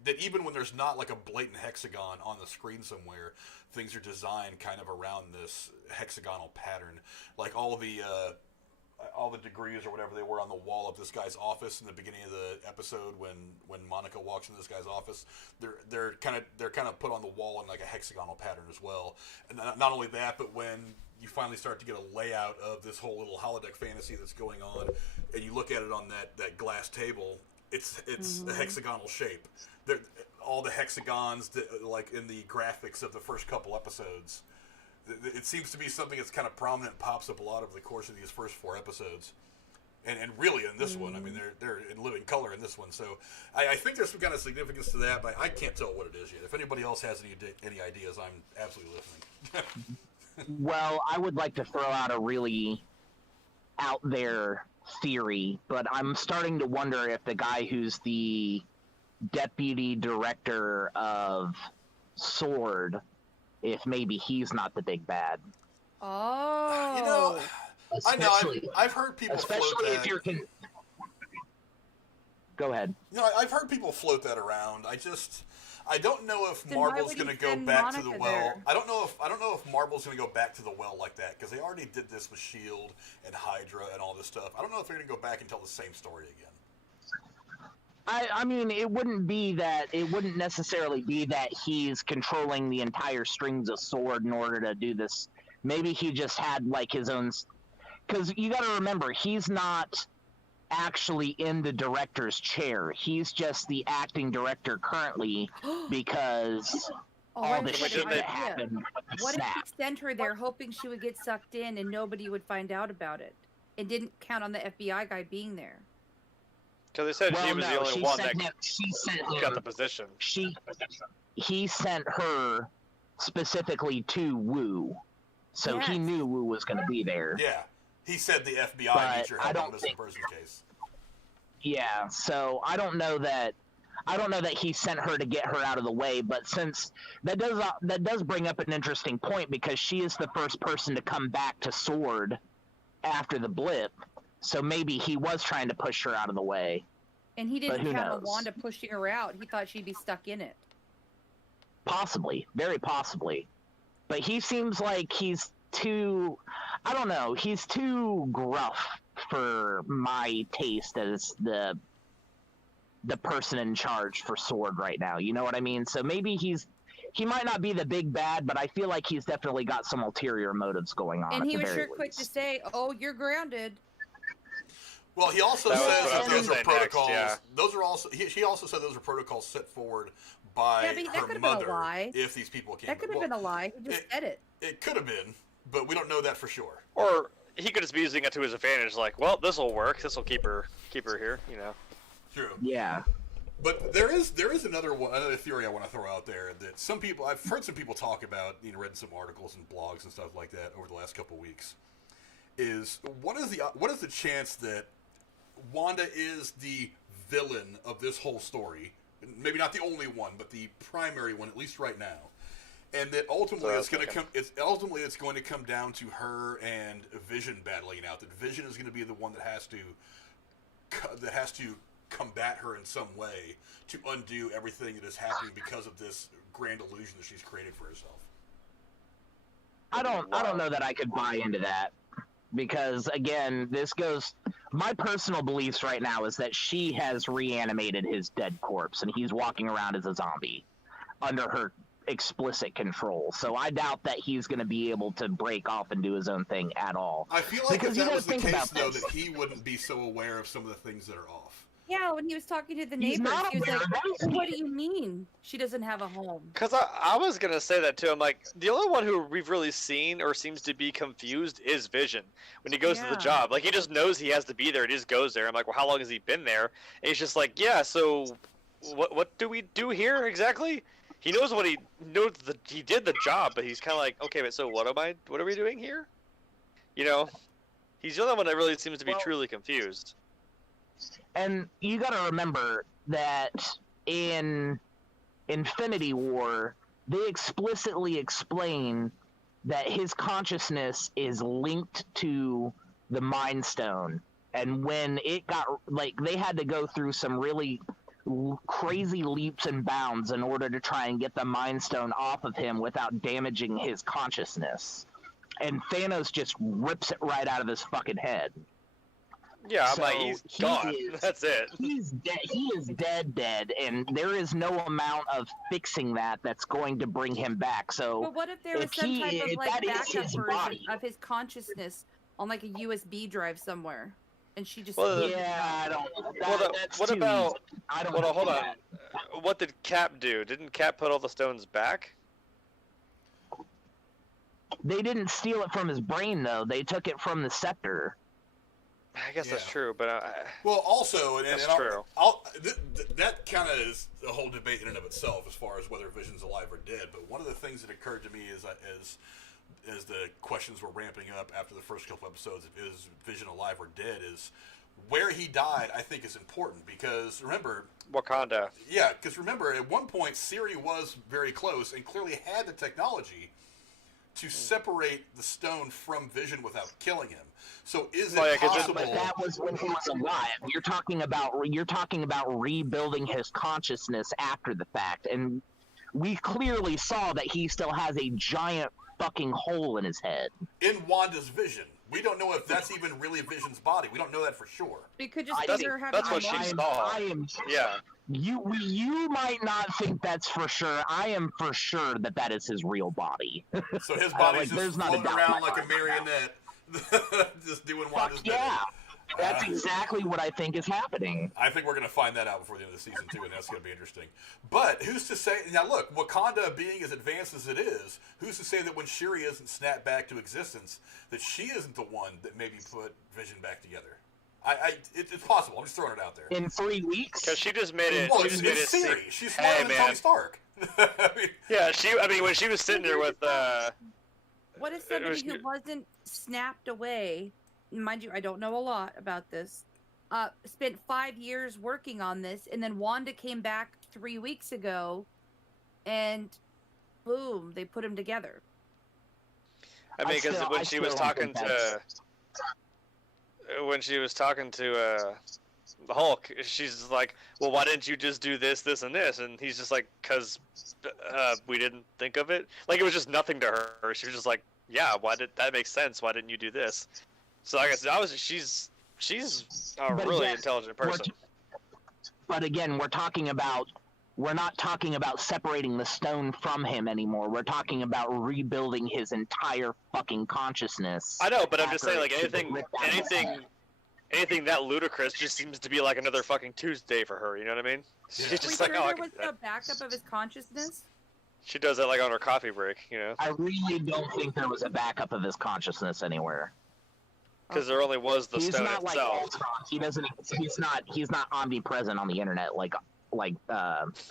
that even when there's not like a blatant hexagon on the screen somewhere, things are designed kind of around this hexagonal pattern. Like all the degrees or whatever they were on the wall of this guy's office in the beginning of the episode when Monica walks into this guy's office, they're kind of put on the wall in like a hexagonal pattern as well. And not only that, but when you finally start to get a layout of this whole little holodeck fantasy that's going on, and you look at it on that glass table, it's a hexagonal shape. All the hexagons like in the graphics of the first couple episodes. It seems to be something that's kind of prominent, pops up a lot over the course of these first 4 episodes. And really in this one, I mean, they're in living color in this one. So I think there's some kind of significance to that, but I can't tell what it is yet. If anybody else has any ideas, I'm absolutely listening. Well, I would like to throw out a really out there theory, but I'm starting to wonder if the guy who's the deputy director of SWORD, if maybe he's not the big bad. Oh. I know. I've heard people float especially that. if you're Go ahead. I've heard people float that around. I don't know if Then why Marvel's would you going to go send back to the Monica well. there? I don't know if Marvel's going to go back to the well like that because they already did this with Shield and Hydra and all this stuff. I don't know if they're going to go back and tell the same story again. I mean, it wouldn't necessarily be that he's controlling the entire strings of SWORD in order to do this. Maybe he just had like his own, because you got to remember, he's not actually in the director's chair. He's just the acting director currently because all the shit that happened. What if he sent her there hoping she would get sucked in and nobody would find out about it? And didn't count on the FBI guy being there. Because they said she was the only one that got the position. He sent her specifically to Wu. So he knew Wu was going to be there. Yeah. He said the FBI needs your help on missing persons case. Yeah, so I don't know that he sent her to get her out of the way, but since that does bring up an interesting point because she is the first person to come back to SWORD after the blip, so maybe he was trying to push her out of the way. And he didn't count on Wanda pushing her out. He thought she'd be stuck in it. Possibly, very possibly. But he seems like he's too, I don't know, he's too gruff for my taste as the person in charge for SWORD right now. You know what I mean? So maybe he might not be the big bad, but I feel like he's definitely got some ulterior motives going on. And he was sure quick to say, "Oh, you're grounded." Well, he also says that those are protocols. Yeah. Those are also. He also said those are protocols set forward by her mother. If these people came, that could have been a lie. He just said it. It could have been, but we don't know that for sure. Or he could just be using it to his advantage. Like, well, this will work. This will keep her here. You know. True. Yeah. But there is another theory I want to throw out there that I've heard some people talk about, read some articles and blogs and stuff like that over the last couple of weeks. Is what is the chance that Wanda is the villain of this whole story, Maybe not the only one, but the primary one, at least right now. And that ultimately So it's going to okay. come. It's going to come down to her and Vision battling it out. That Vision is going to be the one that has to combat her in some way to undo everything that is happening because of this grand illusion that she's created for herself. I don't know that I could buy into that, because again, my personal beliefs right now is that she has reanimated his dead corpse and he's walking around as a zombie under her explicit control. So I doubt that he's going to be able to break off and do his own thing at all. I feel like Because if you that gotta was the think case, about though, this. that he wouldn't be so aware of some of the things that are off. Yeah, when he was talking to the He's neighbors, not he was aware like, of anything. "What do you mean she doesn't have a home?" Because I was gonna say that too. I'm like, the only one who we've really seen or seems to be confused is Vision when he goes to the Yeah. job. Like, he just knows he has to be there. He just goes there. I'm like, well, how long has he been there? And he's just like, yeah. So, what do we do here exactly? He knows what he knows. He did the job, but he's kind of like, okay, but so what are we doing here? You know, he's the only one that really seems to be Well- truly confused. And you got to remember that in Infinity War, they explicitly explain that his consciousness is linked to the Mind Stone. And when it got, like, they had to go through some really crazy leaps and bounds in order to try and get the Mind Stone off of him without damaging his consciousness. And Thanos just rips it right out of his fucking head. Yeah, I'm So like, he's he gone. is- That's it. He's dead. He is dead, and there is no amount of fixing that's going to bring him back. So But what if there was if some he- type of if like that is backup his version body. of his consciousness on like a USB drive somewhere, and she just Well, yeah, I don't. Well, that's what too about? easy. I don't. Hold on, know hold on. that. What did Cap do? Didn't Cap put all the stones back? They didn't steal it from his brain though. They took it from the scepter. I guess that's Yeah. true, but Well, also, and That's I'll- true. that kind of is a whole debate in and of itself as far as whether Vision's alive or dead. But one of the things that occurred to me as the questions were ramping up after the first couple episodes of is Vision alive or dead is where he died. I think is important because remember, Wakanda. yeah, because remember at one point Siri was very close and clearly had the technology to separate the stone from Vision without killing him. So is it Well, yeah, 'cause possible? But that was when he was alive. You're talking about rebuilding his consciousness after the fact, and we clearly saw that he still has a giant fucking hole in his head. In Wanda's vision, we don't know if that's even really Vision's body. We don't know that for sure. it could just That's- be her having that's a what she mind- saw. I am. Yeah. You might not think that's for sure. I am for sure that is his real body. So his Like, body's there's just not a floating doubt in around my like a mind. marionette, just doing Wanda's Fuck yeah. bidding. That's exactly what I think is happening. I think we're going to find that out before the end of the season, too, and that's going to be interesting. But who's to say... Now, look, Wakanda being as advanced as it is, who's to say that when Shuri isn't snapped back to existence, that she isn't the one that maybe put Vision back together? It's possible. I'm just throwing it out there. In 3 weeks? Because she just made it. Well, she it's just made it Siri. seem- She's Hey, smarter than man. Tony Stark. I mean, Yeah, I mean, when she was sitting there with. What if It somebody was- who wasn't snapped away, mind you, I don't know a lot about this, spent 5 years working on this, and then Wanda came back 3 weeks ago, and boom, they put them together. I mean, because I when she was still don't talking think to. When she was talking to the Hulk, she's like, "Well, why didn't you just do this, this, and this?" And he's just like, "Cause we didn't think of it." Like it was just nothing to her. She was just like, "Yeah, why did that make sense? Why didn't you do this?" So like I said, she's a But really again, intelligent person. But again, we're not talking about separating the stone from him anymore. We're talking about rebuilding his entire fucking consciousness. I know, but I'm just after saying, like she was ripped out of his head. anything that ludicrous just seems to be like another fucking Tuesday for her. You know what I mean? Yeah. She's Are we just like, sure oh, I there can was do that. no backup of his consciousness? She does that like on her coffee break, you know? I really don't think there was a backup of his consciousness anywhere. Because there only was the He's stone not like itself. Ultron. He doesn't. He's not omnipresent on the internet like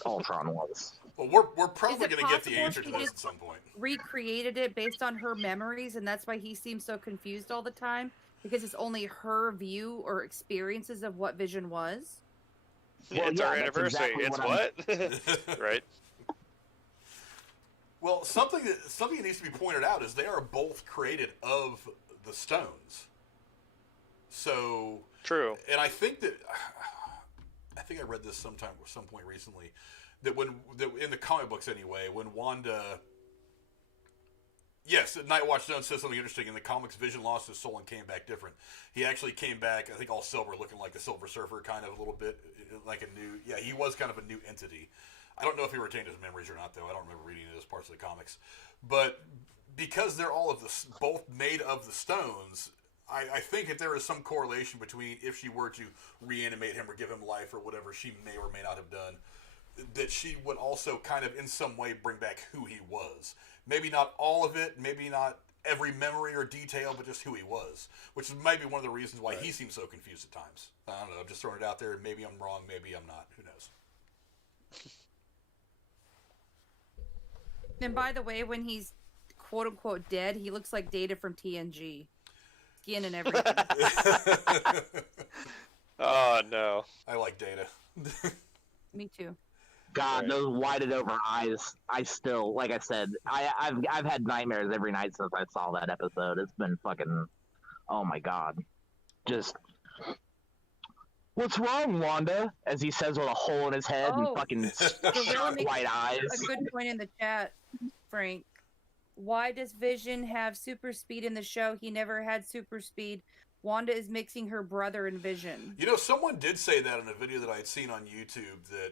Ultron was. well, we're probably Is it going to get the possible answer to she this just- at some point. Recreated it based on her memories, and that's why he seems so confused all the time, because it's only her view or experiences of what Vision was. Well, it's yeah, our that's anniversary. exactly It's what? Right. Well, something that needs to be pointed out is they are both created of the Stones. So True. and I think I read this some point recently that in the comic books anyway, when Wanda. Yes, Nightwatch Stone says something interesting. In the comics, Vision lost his soul and came back different. He actually came back, I think, all silver, looking like a Silver Surfer, kind of a little bit like a new. Yeah, he was kind of a new entity. I don't know if he retained his memories or not, though. I don't remember reading those parts of the comics. But because they're both made of the stones, I think if there is some correlation between if she were to reanimate him or give him life or whatever she may or may not have done, that she would also kind of in some way bring back who he was. Maybe not all of it, maybe not every memory or detail, but just who he was, which might be one of the reasons why he seems so confused at times. I don't know, I'm just throwing it out there. Maybe I'm wrong, maybe I'm not. Who knows? And by the way, when he's quote unquote dead, he looks like Data from TNG. Skin and everything. Oh no. I like Data. Me too. God, Right. those whited over eyes. I still, like I said, I've had nightmares every night since I saw that episode. It's been fucking, oh my God. Just, what's wrong, Wanda? As he says with a hole in his head and Oh, fucking Gorilla makes white eyes. a good point in the chat, Frank. Why does Vision have super speed in the show? He never had super speed. Wanda is mixing her brother and Vision. You know, someone did say that in a video that I had seen on YouTube that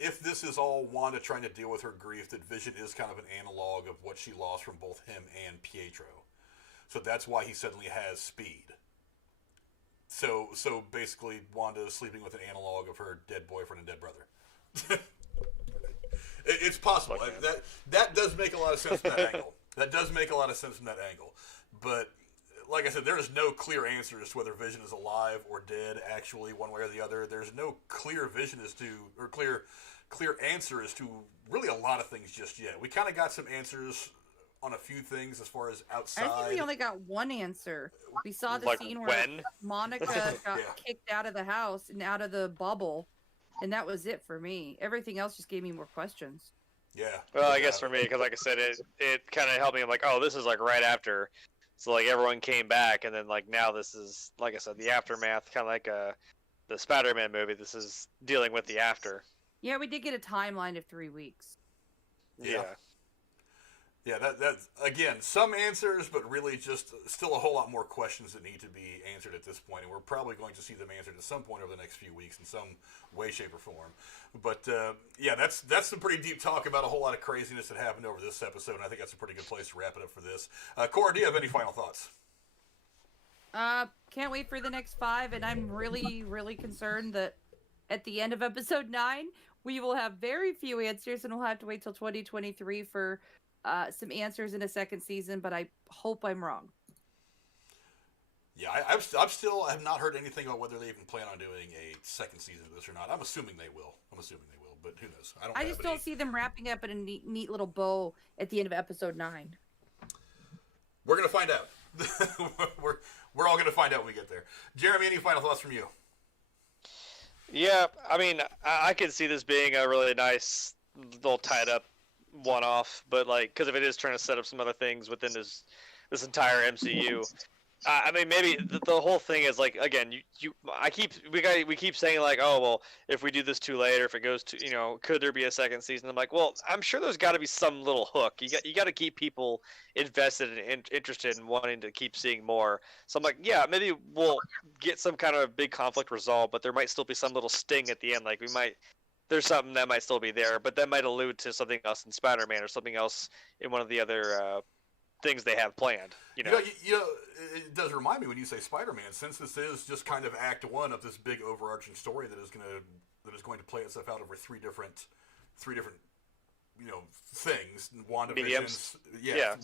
if this is all Wanda trying to deal with her grief, that Vision is kind of an analog of what she lost from both him and Pietro. So that's why he suddenly has speed. So basically, Wanda is sleeping with an analog of her dead boyfriend and dead brother. It's possible. That does make a lot of sense from that angle. That does make a lot of sense from that angle. But like I said, there is no clear answer as to whether Vision is alive or dead, actually, one way or the other. There's no clear vision as to, or clear answer as to really a lot of things just yet. We kind of got some answers on a few things as far as outside. I think we only got one answer. We saw the Like scene where when? Monica got Yeah. kicked out of the house and out of the bubble, and that was it for me. Everything else just gave me more questions. Yeah. Well, I guess for me, because like I said, it kind of helped me. I'm like, oh, this is like right after. So like everyone came back, and then like now this is, like I said, the aftermath, kind of like the Spider-Man movie. This is dealing with the after. Yeah, we did get a timeline of 3 weeks. Yeah. Yeah, that's, again, some answers, but really just still a whole lot more questions that need to be answered at this point. And we're probably going to see them answered at some point over the next few weeks in some way, shape, or form. But, yeah, that's some pretty deep talk about a whole lot of craziness that happened over this episode. And I think that's a pretty good place to wrap it up for this. Cora, do you have any final thoughts? Can't wait for the next 5, and I'm really, really concerned that at the end of episode 9, we will have very few answers, and we'll have to wait till 2023 for some answers in a second season, but I hope I'm wrong. Yeah, I have not heard anything about whether they even plan on doing a second season of this or not. I'm assuming they will. But who knows? I just don't see them wrapping up in a neat little bow at the end of episode 9. We're gonna find out. we're all gonna find out when we get there. Jeremy, any final thoughts from you? Yeah, I mean, I could see this being a really nice little tied up one-off, but like, because if it is trying to set up some other things within this entire MCU, I mean, maybe the whole thing is like, again, we keep saying like, oh well, if we do this too late, or if it goes to, could there be a second season? I'm like, well, I'm sure there's got to be some little hook. You got to keep people invested and interested in wanting to keep seeing more. So I'm like, yeah, maybe we'll get some kind of big conflict resolved, but there might still be some little sting at the end. Like there's something that might still be there, but that might allude to something else in Spider-Man or something else in one of the other things they have planned. You know, it does remind me when you say Spider-Man, since this is just kind of Act 1 of this big overarching story that is going to play itself out over three different things. WandaVision,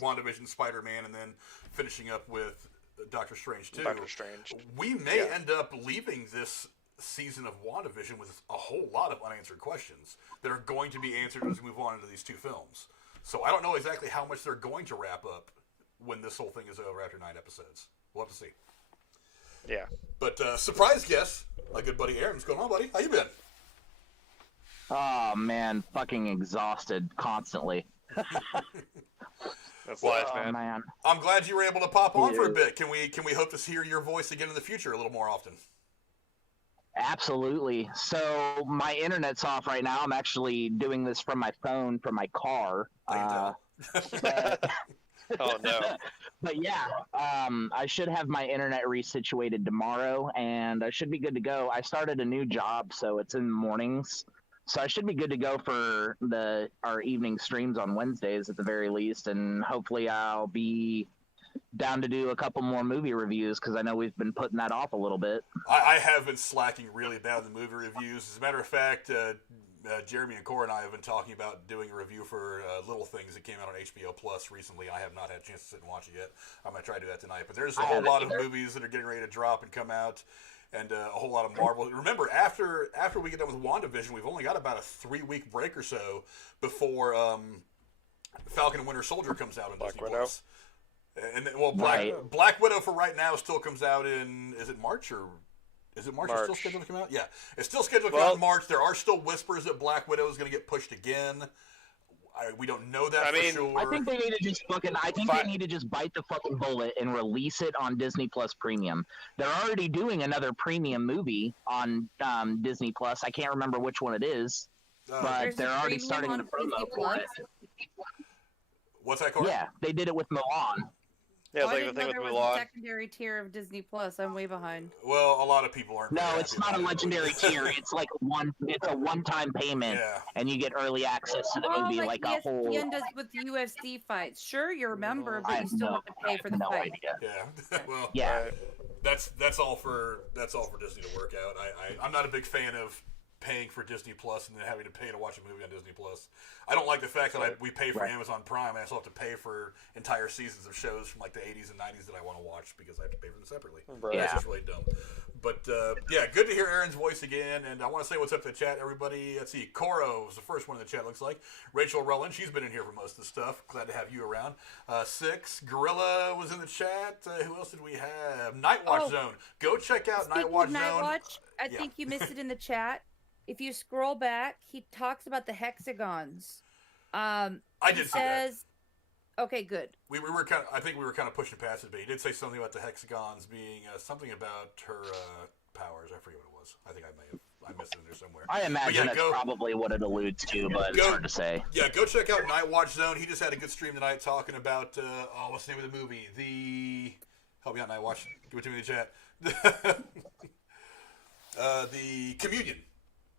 WandaVision, Spider-Man, and then finishing up with Doctor Strange 2. Doctor Strange. We may end up leaving this season of WandaVision with a whole lot of unanswered questions that are going to be answered as we move on into these 2 films. So I don't know exactly how much they're going to wrap up when this whole thing is over after 9 episodes. We'll have to see. Yeah. But surprise guest, my good buddy Aaron. What's going on, buddy? How you been? Oh man, fucking exhausted constantly. That's life, Oh man. man. I'm glad you were able to pop on for a Yeah. bit. Can we hope to hear your voice again in the future a little more often? Absolutely. So my internet's off right now. I'm actually doing this from my phone from my car. I can tell. But, Oh no. but yeah, I should have my internet resituated tomorrow, and I should be good to go. I started a new job, so it's in the mornings. So I should be good to go for our evening streams on Wednesdays at the very least, and hopefully I'll be down to do a couple more movie reviews because I know we've been putting that off a little bit. I have been slacking really bad in the movie reviews. As a matter of fact, Jeremy and Cora and I have been talking about doing a review for Little Things that came out on HBO Plus recently. I have not had a chance to sit and watch it yet. I'm going to try to do that tonight. But there's a whole lot of movies that are getting ready to drop and come out, and a whole lot of Marvel. Remember, after we get done with WandaVision, we've only got about a 3-week break or so before Falcon and Winter Soldier comes out on Black Disney Widow. Plus. And then, well, Right. Black Widow for right now still comes out in, is it March or... Is it March? It's still March. scheduled to come out? Yeah. It's still scheduled to come out in March. There are still whispers that Black Widow is going to get pushed again. We don't know that for sure. I think they need to just they need to just bite the fucking bullet and release it on Disney Plus Premium. They're already doing another premium movie on Disney Plus. I can't remember which one it is, but There's they're a already premium starting on the promo Disney for it. What's that called? Yeah, they did it with Mulan. Yeah, Oh, it's I like the didn't thing know with there was a Mulan. secondary tier of Disney Plus. I'm way behind. Well, a lot of people aren't. No, very it's happy not a about it. legendary tier. It's like it's a one-time payment, Yeah. and you get early access to the Oh, movie, like like a whole. ESPN does with UFC fights. Sure, you're a member, but I you have still no, have to pay for the no fight. idea. Yeah. Well, Yeah, that's all for Disney to work out. I'm not a big fan of paying for Disney Plus and then having to pay to watch a movie on Disney Plus. I don't like the fact that we pay for Right. Amazon Prime and I still have to pay for entire seasons of shows from like the 80s and 90s that I want to watch because I have to pay for them separately. Right. That's just really dumb. But yeah, good to hear Aaron's voice again. And I want to say what's up to the chat, everybody. Let's see. Coro was the first one in the chat, looks like. Rachel Rowland, she's been in here for most of the stuff. Glad to have you around. Six, Gorilla was in the chat. Who else did we have? Nightwatch Zone. Go check out Speaking Nightwatch of Zone. Nightwatch, I Yeah. think you missed it in the chat. If you scroll back, he talks about the hexagons. I He did see that. says, okay, good. We were kind of. I think we were kind of pushing past it, but he did say something about the hexagons being something about her powers. I forget what it was. I think I missed it in there somewhere. I imagine yeah, that's probably what it alludes to, but it's hard to say. Yeah, go check out Nightwatch Zone. He just had a good stream tonight talking about what's the name of the movie? Help me out, Nightwatch. Give it to me in the chat. The Communion.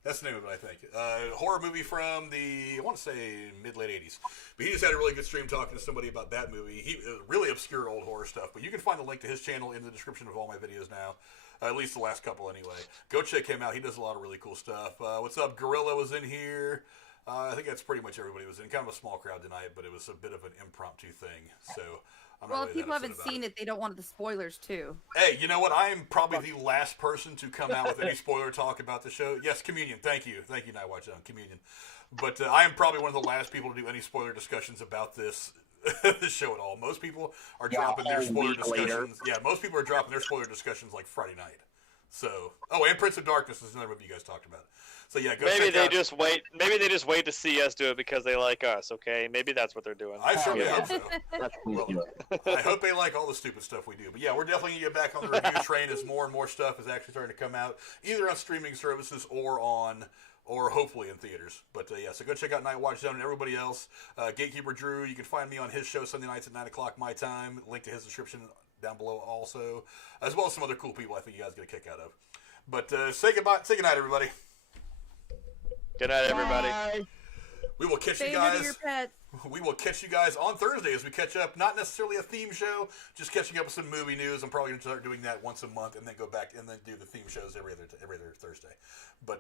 That's the name of it, I think. Horror movie from I want to say mid-late 80s. But he just had a really good stream talking to somebody about that movie. Really obscure old horror stuff. But you can find the link to his channel in the description of all my videos now. At least the last couple anyway. Go check him out. He does a lot of really cool stuff. What's up? Gorilla was in here. I think that's pretty much everybody was in. Kind of a small crowd tonight, but it was a bit of an impromptu thing. So I'm Well, not if really people that haven't upset about seen it, they don't want the spoilers too. Hey, you know what? I am probably the last person to come out with any spoiler talk about the show. Yes, Communion. Thank you, Nightwatch Zone. Communion. But I am probably one of the last people to do any spoiler discussions about this show at all. Most people are dropping their spoiler discussions. Yeah, most people are dropping their spoiler discussions like Friday night. So, and Prince of Darkness is another movie you guys talked about. So yeah, go Maybe check they out. just wait. Maybe they just wait to see us do it because they like us. Okay, maybe that's what they're doing. I certainly Yeah. hope so. That's Well, I hope they like all the stupid stuff we do. But yeah, we're definitely going to get back on the review train as more and more stuff is actually starting to come out, either on streaming services or hopefully in theaters. But yeah, so go check out Nightwatch Zone and everybody else. Gatekeeper Drew, you can find me on his show Sunday nights at 9 o'clock my time. Link to his description down below also, as well as some other cool people I think you guys get a kick out of. But say goodbye. Say goodnight, everybody. Good night, everybody. Bye. We will catch Say you no to guys. your pets. We will catch you guys on Thursday as we catch up. Not necessarily a theme show, just catching up with some movie news. I'm probably going to start doing that once a month and then go back and then do the theme shows every other Thursday. But